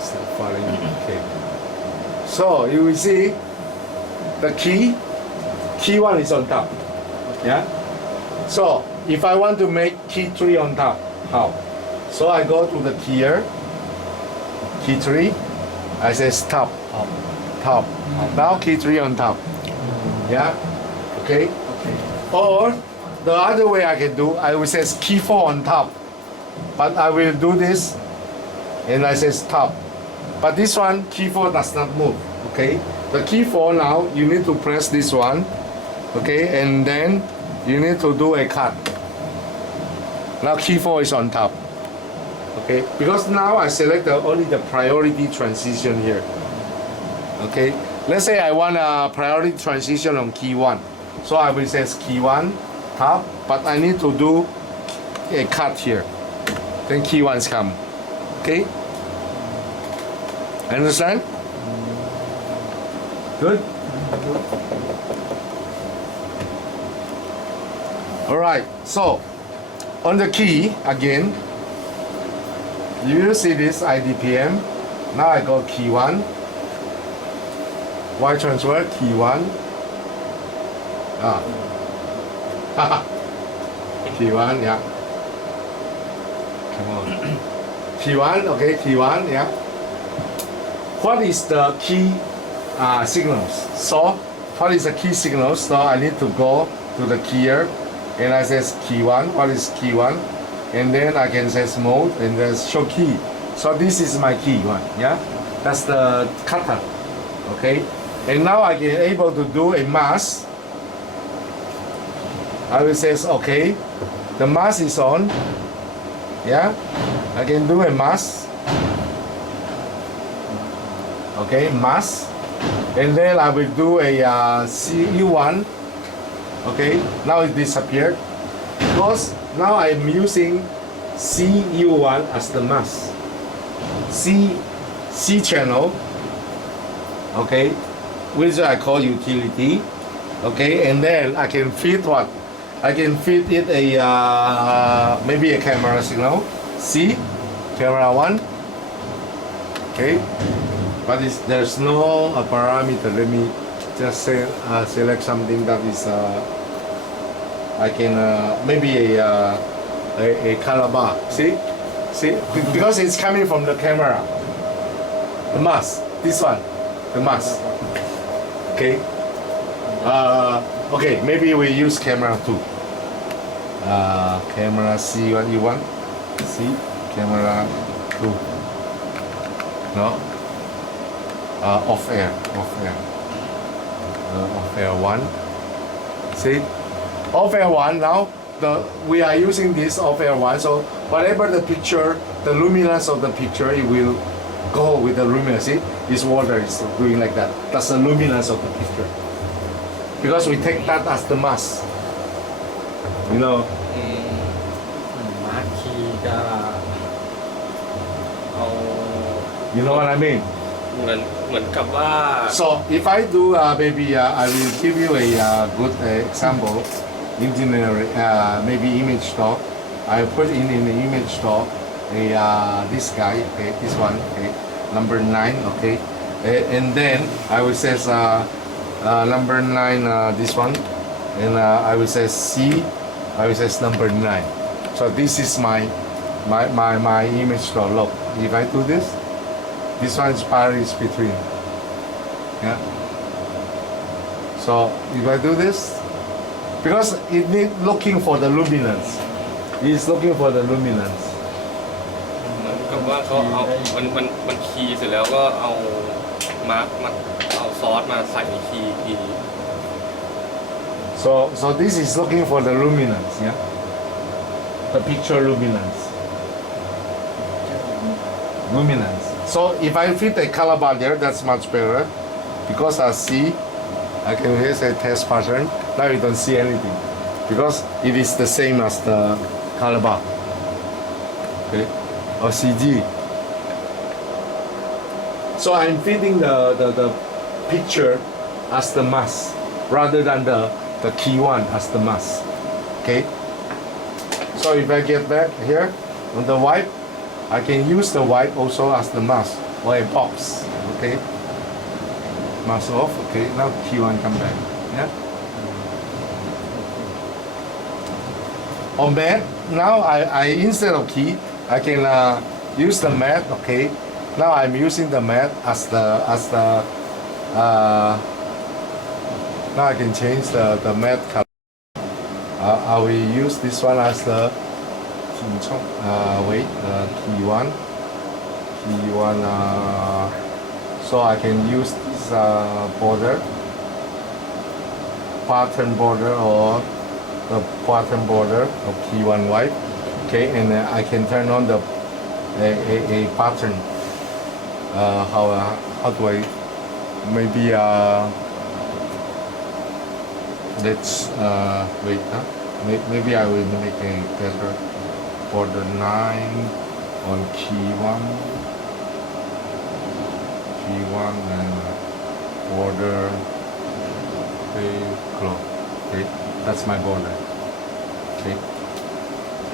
Stop falling. Okay. So you will see the key 1 is on top. Yeah. So if I want to make key 3 on top, how? So I go to the tier. Key 3. I say stop. Top. Now key 3 on top. Yeah. Okay. Or the other way I can do, I will say key 4 on top. But I will do this and I say stop. But this one, key 4 does not move. Okay. The key 4 now, you need to press this one. Okay. And then you need to do a cut. Now key 4 is on top. Okay. Because now I select only the priority transition here. Okay, let's say I want a priority transition on key 1. So I will say key 1 top, but I need to do a cut here. Then key 1s come. Okay? Understand? Good? Alright, so on the key again, you will see this IDPM. Now I go key 1. Y transfer key 1. Key 1, yeah. Come on. Key 1, okay, key 1, yeah. What is the key signals? So, what is the key signals? So I need to go to the keyer and I says key 1. What is key 1? And then I can say mode and then show key. So this is my key 1, yeah. That's the cutter, okay. And now I can able to do a mask. I will say okay, the mask is on. Yeah, I can do a mask. Okay, mask. And then I will do a CU1. Okay, now it disappeared because now I'm using CU1 as the mask. C channel. Okay. Which I call utility, okay, and then I can feed what? I can feed it a maybe a camera signal. See, camera 1, okay, but there's no parameter. Let me just say select something that is I can maybe a color bar. See, because it's coming from the camera. The mask, this one, the mask. Okay. Okay, maybe we use camera 2. Camera C what you want? See, camera 2. No. Off air. Off air 1. See, off-air one now. We are using this off-air one, so whatever the picture, the luminance of the picture, it will go with the luminance. See, this water is doing like that. That's the luminance of the picture. Because we take that as the mass. You know. มาร์คคีย์ก็เอา You know what I mean? เหมือนกับว่า So if I do maybe I will give you a good example. Engineering, maybe image stock. I put in the image stock this guy, okay, this one, okay, number 9, okay, and then I will say number 9, this one, and I will say C, I will say number 9. So this is my image stock. Look, if I do this one is Paris between, yeah. So if I do this. Because it need looking for the luminance. It's looking for the luminance. เหมือนกับว่าเขาเอามันคีย์เสร็จแล้วก็เอามาร์กมาเอาซอสมาใส่ในคีย์ So this is looking for the luminance, yeah? The picture luminance. Luminance. So if I fit a color bar there, that's much better. Because I see, I can here's a test pattern. Now you don't see anything. Because it is the same as the color bar. Okay? Or CG. So I'm feeding the picture as the mass rather than the key one as the mass. Okay? So if I get back here on the white, I can use the white also as the mass or a box. Okay? Mask off. Okay, now key one come back. Yeah. On mat, now I instead of key, I can use the mat. Okay. Now I'm using the mat as the now I can change the mat color. I will use this one as the key one. So I can use this border, pattern border or the pattern border of key one white. Okay, and I can turn on the a pattern. How do I maybe let's wait. Maybe I will make a better border 9 on key one. One and border, okay, close. Okay, that's my border. Okay,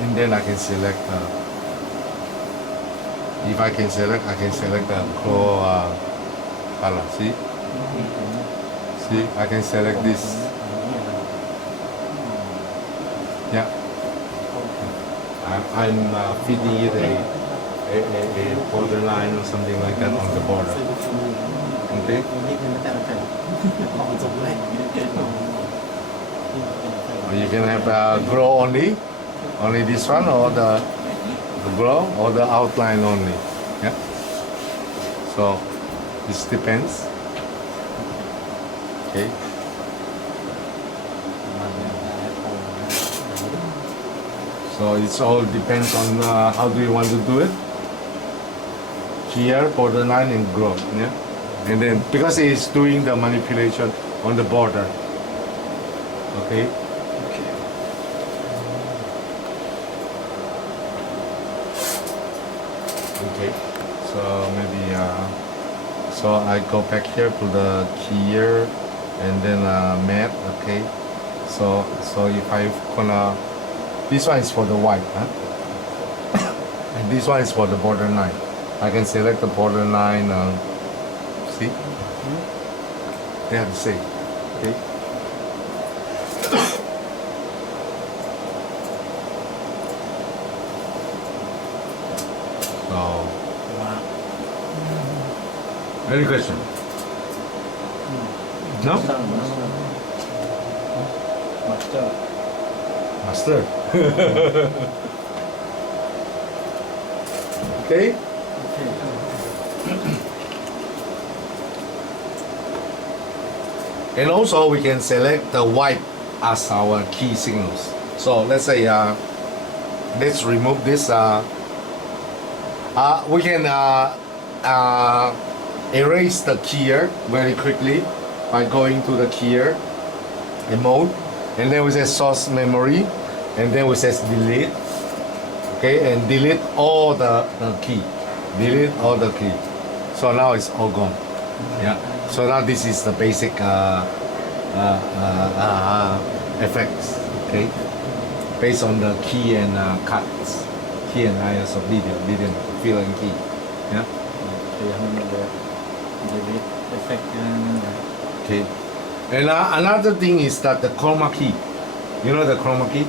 and then I can select. If I can select, I can select the close color. See, I can select this. Yeah, I'm feeding it a border line or something like that on the border. Okay? Or you can have glow only this one, or the glow, or the outline only. Yeah. So this depends. Okay. So it's all depends on how do you want to do it. Here, border line and glow, yeah, and then because it's doing the manipulation on the border. Okay. Okay. So maybe so I go back here to the keyer and then mat. Okay. So if I gonna, this one is for the white, huh? And this one is for the border line. I can select the border line. See, they have the same. Okay. So, any question? No? Master. Okay. And also we can select the white as our key signals. So let's say let's remove this. We can erase the keyer very quickly by going to the keyer mode, and then we say source memory, and then we say delete. Okay, and delete all the key. Delete all the key. So now it's all gone. Yeah. So now this is the basic effects. Okay, based on the key and cuts, key and IS of video, fill and key. Yeah. เคลียร์ให้มันเลย delete effect นั่นเลย Okay. And another thing is that the chroma key. You know the chroma key?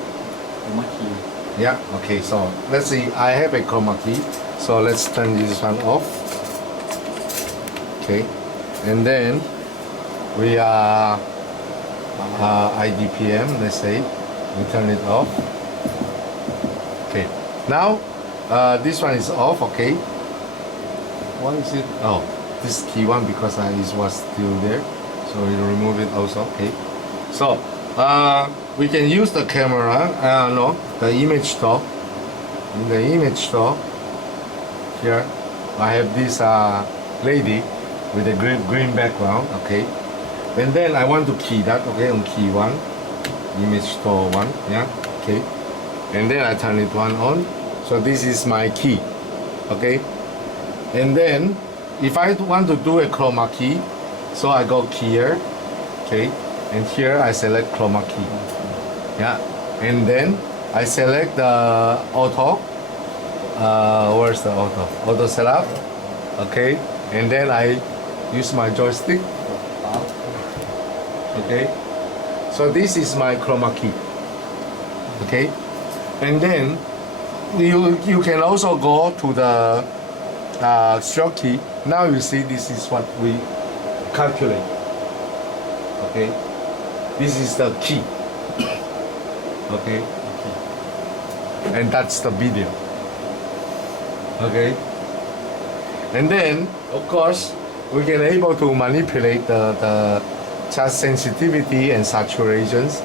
ผมมาคีย์ Yeah. Okay. So let's see. I have a chroma key. So let's turn this one off. Okay. And then we are IDPM. Let's say we turn it off. Okay. Now this one is off. Okay. Why is it? Oh, this key one because it was still there. So we remove it also. Okay. So we can use the camera. No, the image store. In the image store, here I have this lady with a green background. Okay. And then I want to key that. Okay, on key one, image store one. Yeah. Okay. And then I turn it one on. So this is my key. Okay. And then if I want to do a chroma key, so I go here, okay, and here I select chroma key. Yeah. And then I select the auto. Where's the auto? Auto setup. Okay. And then I use my joystick. Okay. So this is my chroma key. Okay. And then you can also go to the stroke key. Now you see this is what we calculate. Okay. This is the key. Okay. And that's the video. Okay. And then of course we can able to manipulate the just sensitivity and saturations.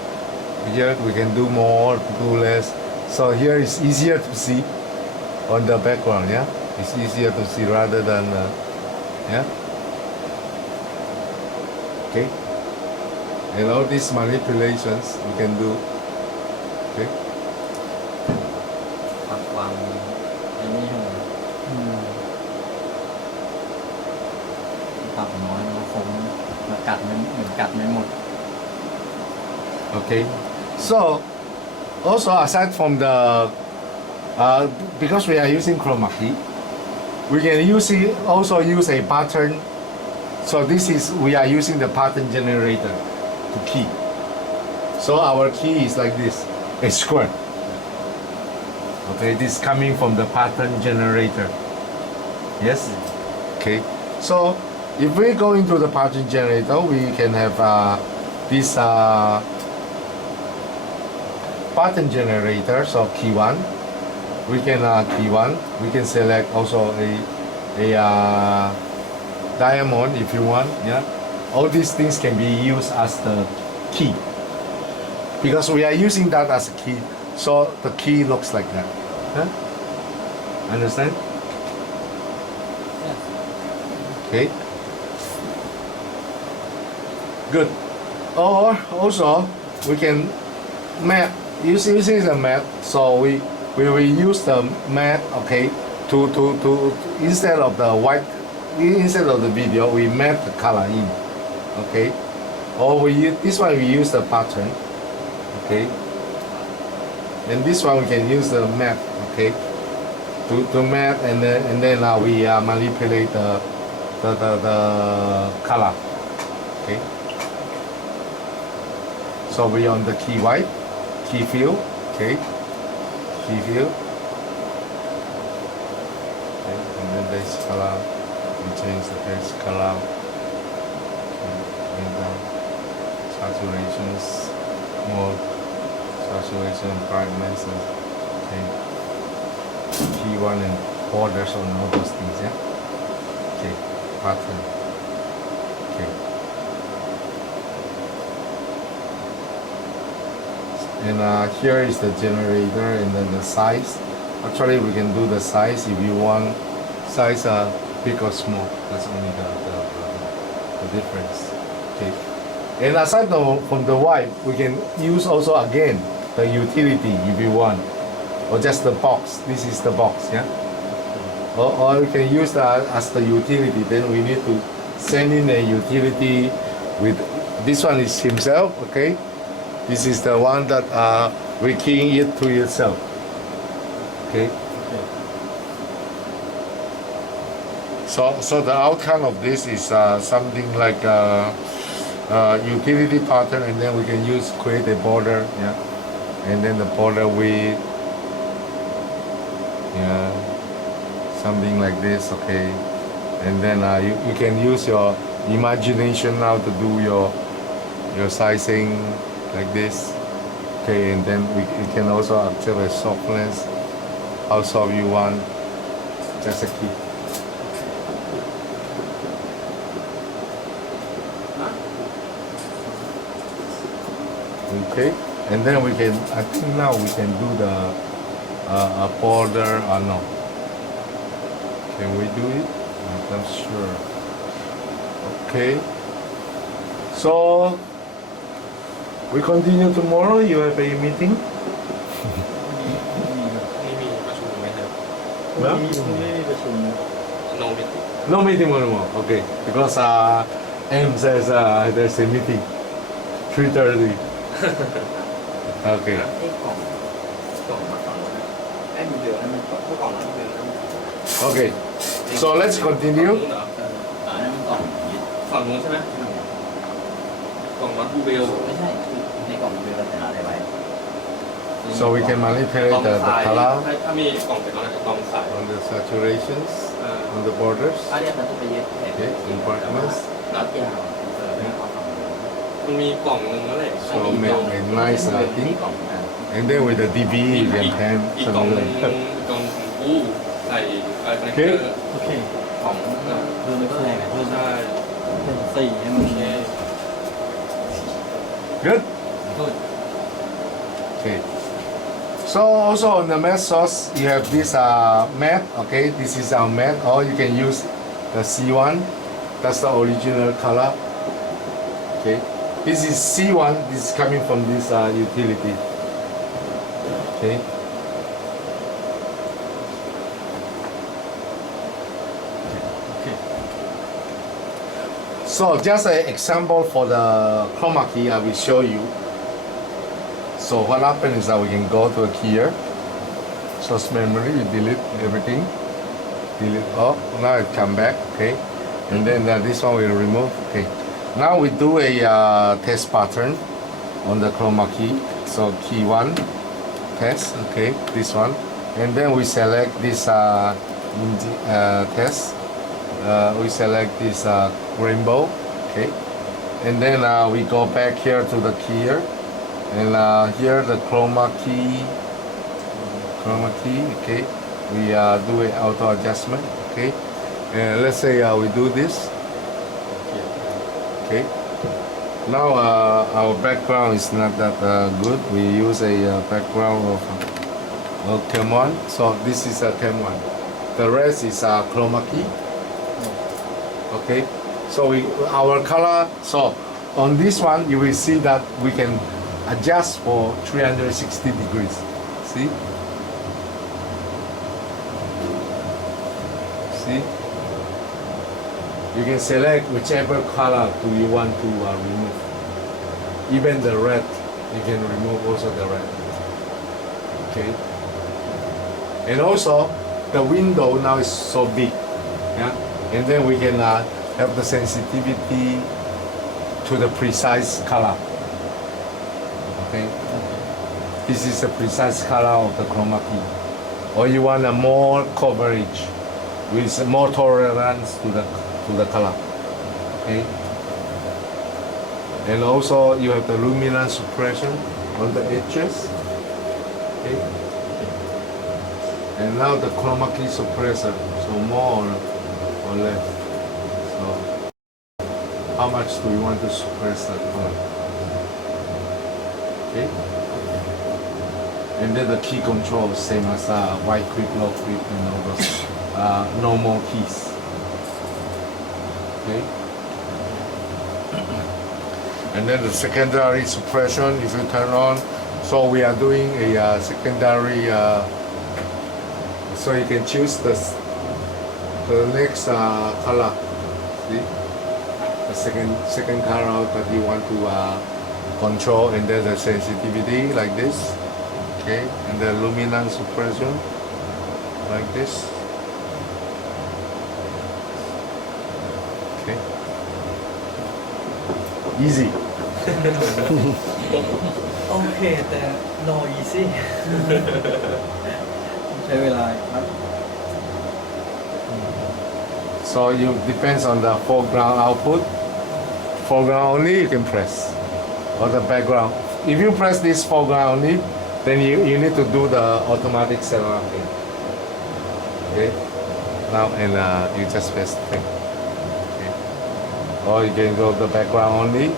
Here we can do more, do less. So here it's easier to see on the background. Yeah. It's easier to see rather than yeah. Okay. And all these manipulations we can do. Okay. ปรับความไอ้นี่ให้มันปรับน้อยมันคงมากัดมันเหมือนกัดไม่หมด Okay. So also aside from the because we are using chroma key, we can also use a pattern. So this is we are using the pattern generator to key. So our key is like this, a square. Okay, this coming from the pattern generator. Yes. Okay. So if we go into the pattern generator, we can have this pattern generator. So key one. We can key one. We can select also a diamond if you want. Yeah, all these things can be used as the key because we are using that as a key. So the key looks like that. Huh? Understand? Okay. Good. Or also we can map using the map. So we will use the map, okay, to instead of the white, instead of the video, we map the color in, okay. Or this one we use the pattern, okay. And this one we can use the map, okay, to map and then we manipulate the color, okay. So we on the key white, key fill, okay. Key fill. Okay, and then this color, we change the base color. Okay, and then saturations, more saturation, brightness, okay. P1 and borders on all those things, yeah. Okay, pattern. Okay. and here is the generator and then the size. Actually, we can do the size if you want size big or small. That's only the difference. Okay. And aside from the wipe, we can use also again the utility if you want, or just the box. This is the box, yeah. Or you can use that as the utility. Then we need to send in a utility with this one is himself. Okay. This is the one that we're keying it to yourself. Okay. So the outcome of this is something like utility pattern, and then we can create a border, yeah, and then the border with, yeah, something like this, okay, and then you can use your imagination now to do your sizing like this, okay, and then we can also adjust the softness, how soft you want, just a key. Okay, and then we can, I think now we can do the border or no. Can we do it? I'm not sure. Okay. So, we continue tomorrow. You have a meeting? นี่มีประชุมไหมครับ No? ไม่ได้ประชุม no meeting No meeting tomorrow. Okay. Because M says there's a meeting. 3:30. Okay. กล่องมาก่อนไอ้มีเหลือให้มันพวกกล่องนั้นเหลือแล้ว Okay. So let's continue. อันนั้นมันกล่องอย่างนี้ ฝั่งนู้นใช่ไหมกล่องน็อตบูเบล ไม่ใช่ในกล่องเป็นลักษณะอะไรไว้ So we can manipulate กล่อง the สาย color ถ้ามีกล่องเป็นกล่องสาย on the saturations, on the borders. ถ้าเรียกมันจะไปเยอะแค่ Okay, in brightness. นัดยาวไม่เอาฝั่งนู้น มันมีกล่องหนึงแล้วแหละ So make a nice ที่ thing. กล่องอ่ะ And then with the DBE you can pan อีกกล่องหนึง something. กล่องของกู้ใส่อะไรคอนเนคเตอร์ โอเค ของเพิ่มไม่แรงเพิ่ม ใช่ เป็นสี่ให้มัน Good? พูด Okay. So also on the matte source you have this matte, okay, this is our matte, or you can use the C1, that's the original color. Okay. This is C1, this is coming from this utility. Okay. So just an example for the chroma key I will show you. So what happens is that we can go to here, source memory, we delete everything, delete all, now it come back, okay, and then this one will remove, okay. Now we do a test pattern on the chroma key, so key 1, test, okay, this one, and then we select this test, we select this rainbow, okay, and then we go back here to the keyer, and here the chroma key, okay, we do an auto adjustment, okay, and let's say we do this, okay. Now our background is not that good. We use a background of cam 1, so this is a cam 1. The rest is chroma key. Okay, so our color, so on this one you will see that we can adjust for 360 degrees. See? See? You can select whichever color do you want to remove. Even the red, you can remove also the red. Okay. And also, the window now is so big. Yeah. And then we can have the sensitivity to the precise color. Okay. This is the precise color of the chroma key. Or you want a more coverage with more tolerance to the color. Okay. And also you have the luminance suppression on the edges. Okay. And now the chroma key suppressor, so more or less. So how much do you want to suppress the color? Okay. and then the key control same as wide grip, low grip, and all those normal keys. Okay. And then the secondary suppression, if you turn on, so we are doing a secondary. So you can choose the next color. See, the second color that you want to control, and then the sensitivity like this. Okay, and the luminance suppression like this. Okay. Easy. โอเคแต่ no easy ใช้เวลาครับ So you depends on the foreground output. Foreground only you can press, or the background. If you press this foreground only, then you need to do the automatic setup again. Okay. Now and you just press thing. Okay. Or you can go the background only.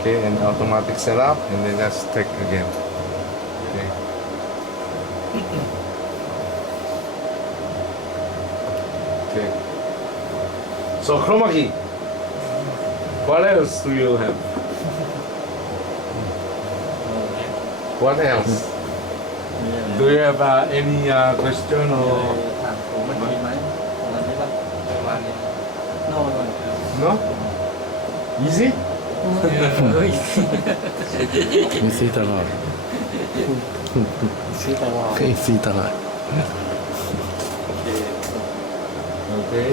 Okay, and automatic setup, and then just take again. Okay. Okay. So Chroma Key. What else do you have? What else? Do you have any question มี or อะไรถามผมมันมีไหมประมาณนี้ป่ะประมาณนี้ no no? Easy? เฮ้ย มีซีตลอด ซื้อตลอด มีซีตลอด Okay.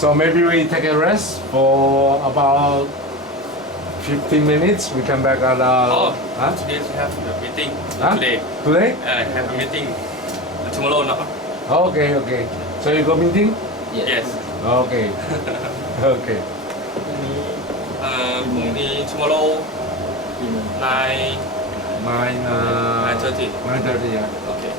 So maybe we take a rest for about 15 minutes. We come back at Oh, huh? today we have the meeting. Huh? Today, Today? have a meeting. Tomorrow, no? Okay, okay. So you go meeting? Yes. Okay. Okay. พรุ่งนี้ tomorrow 9 Mine 9:30. 9:30, yeah. Okay.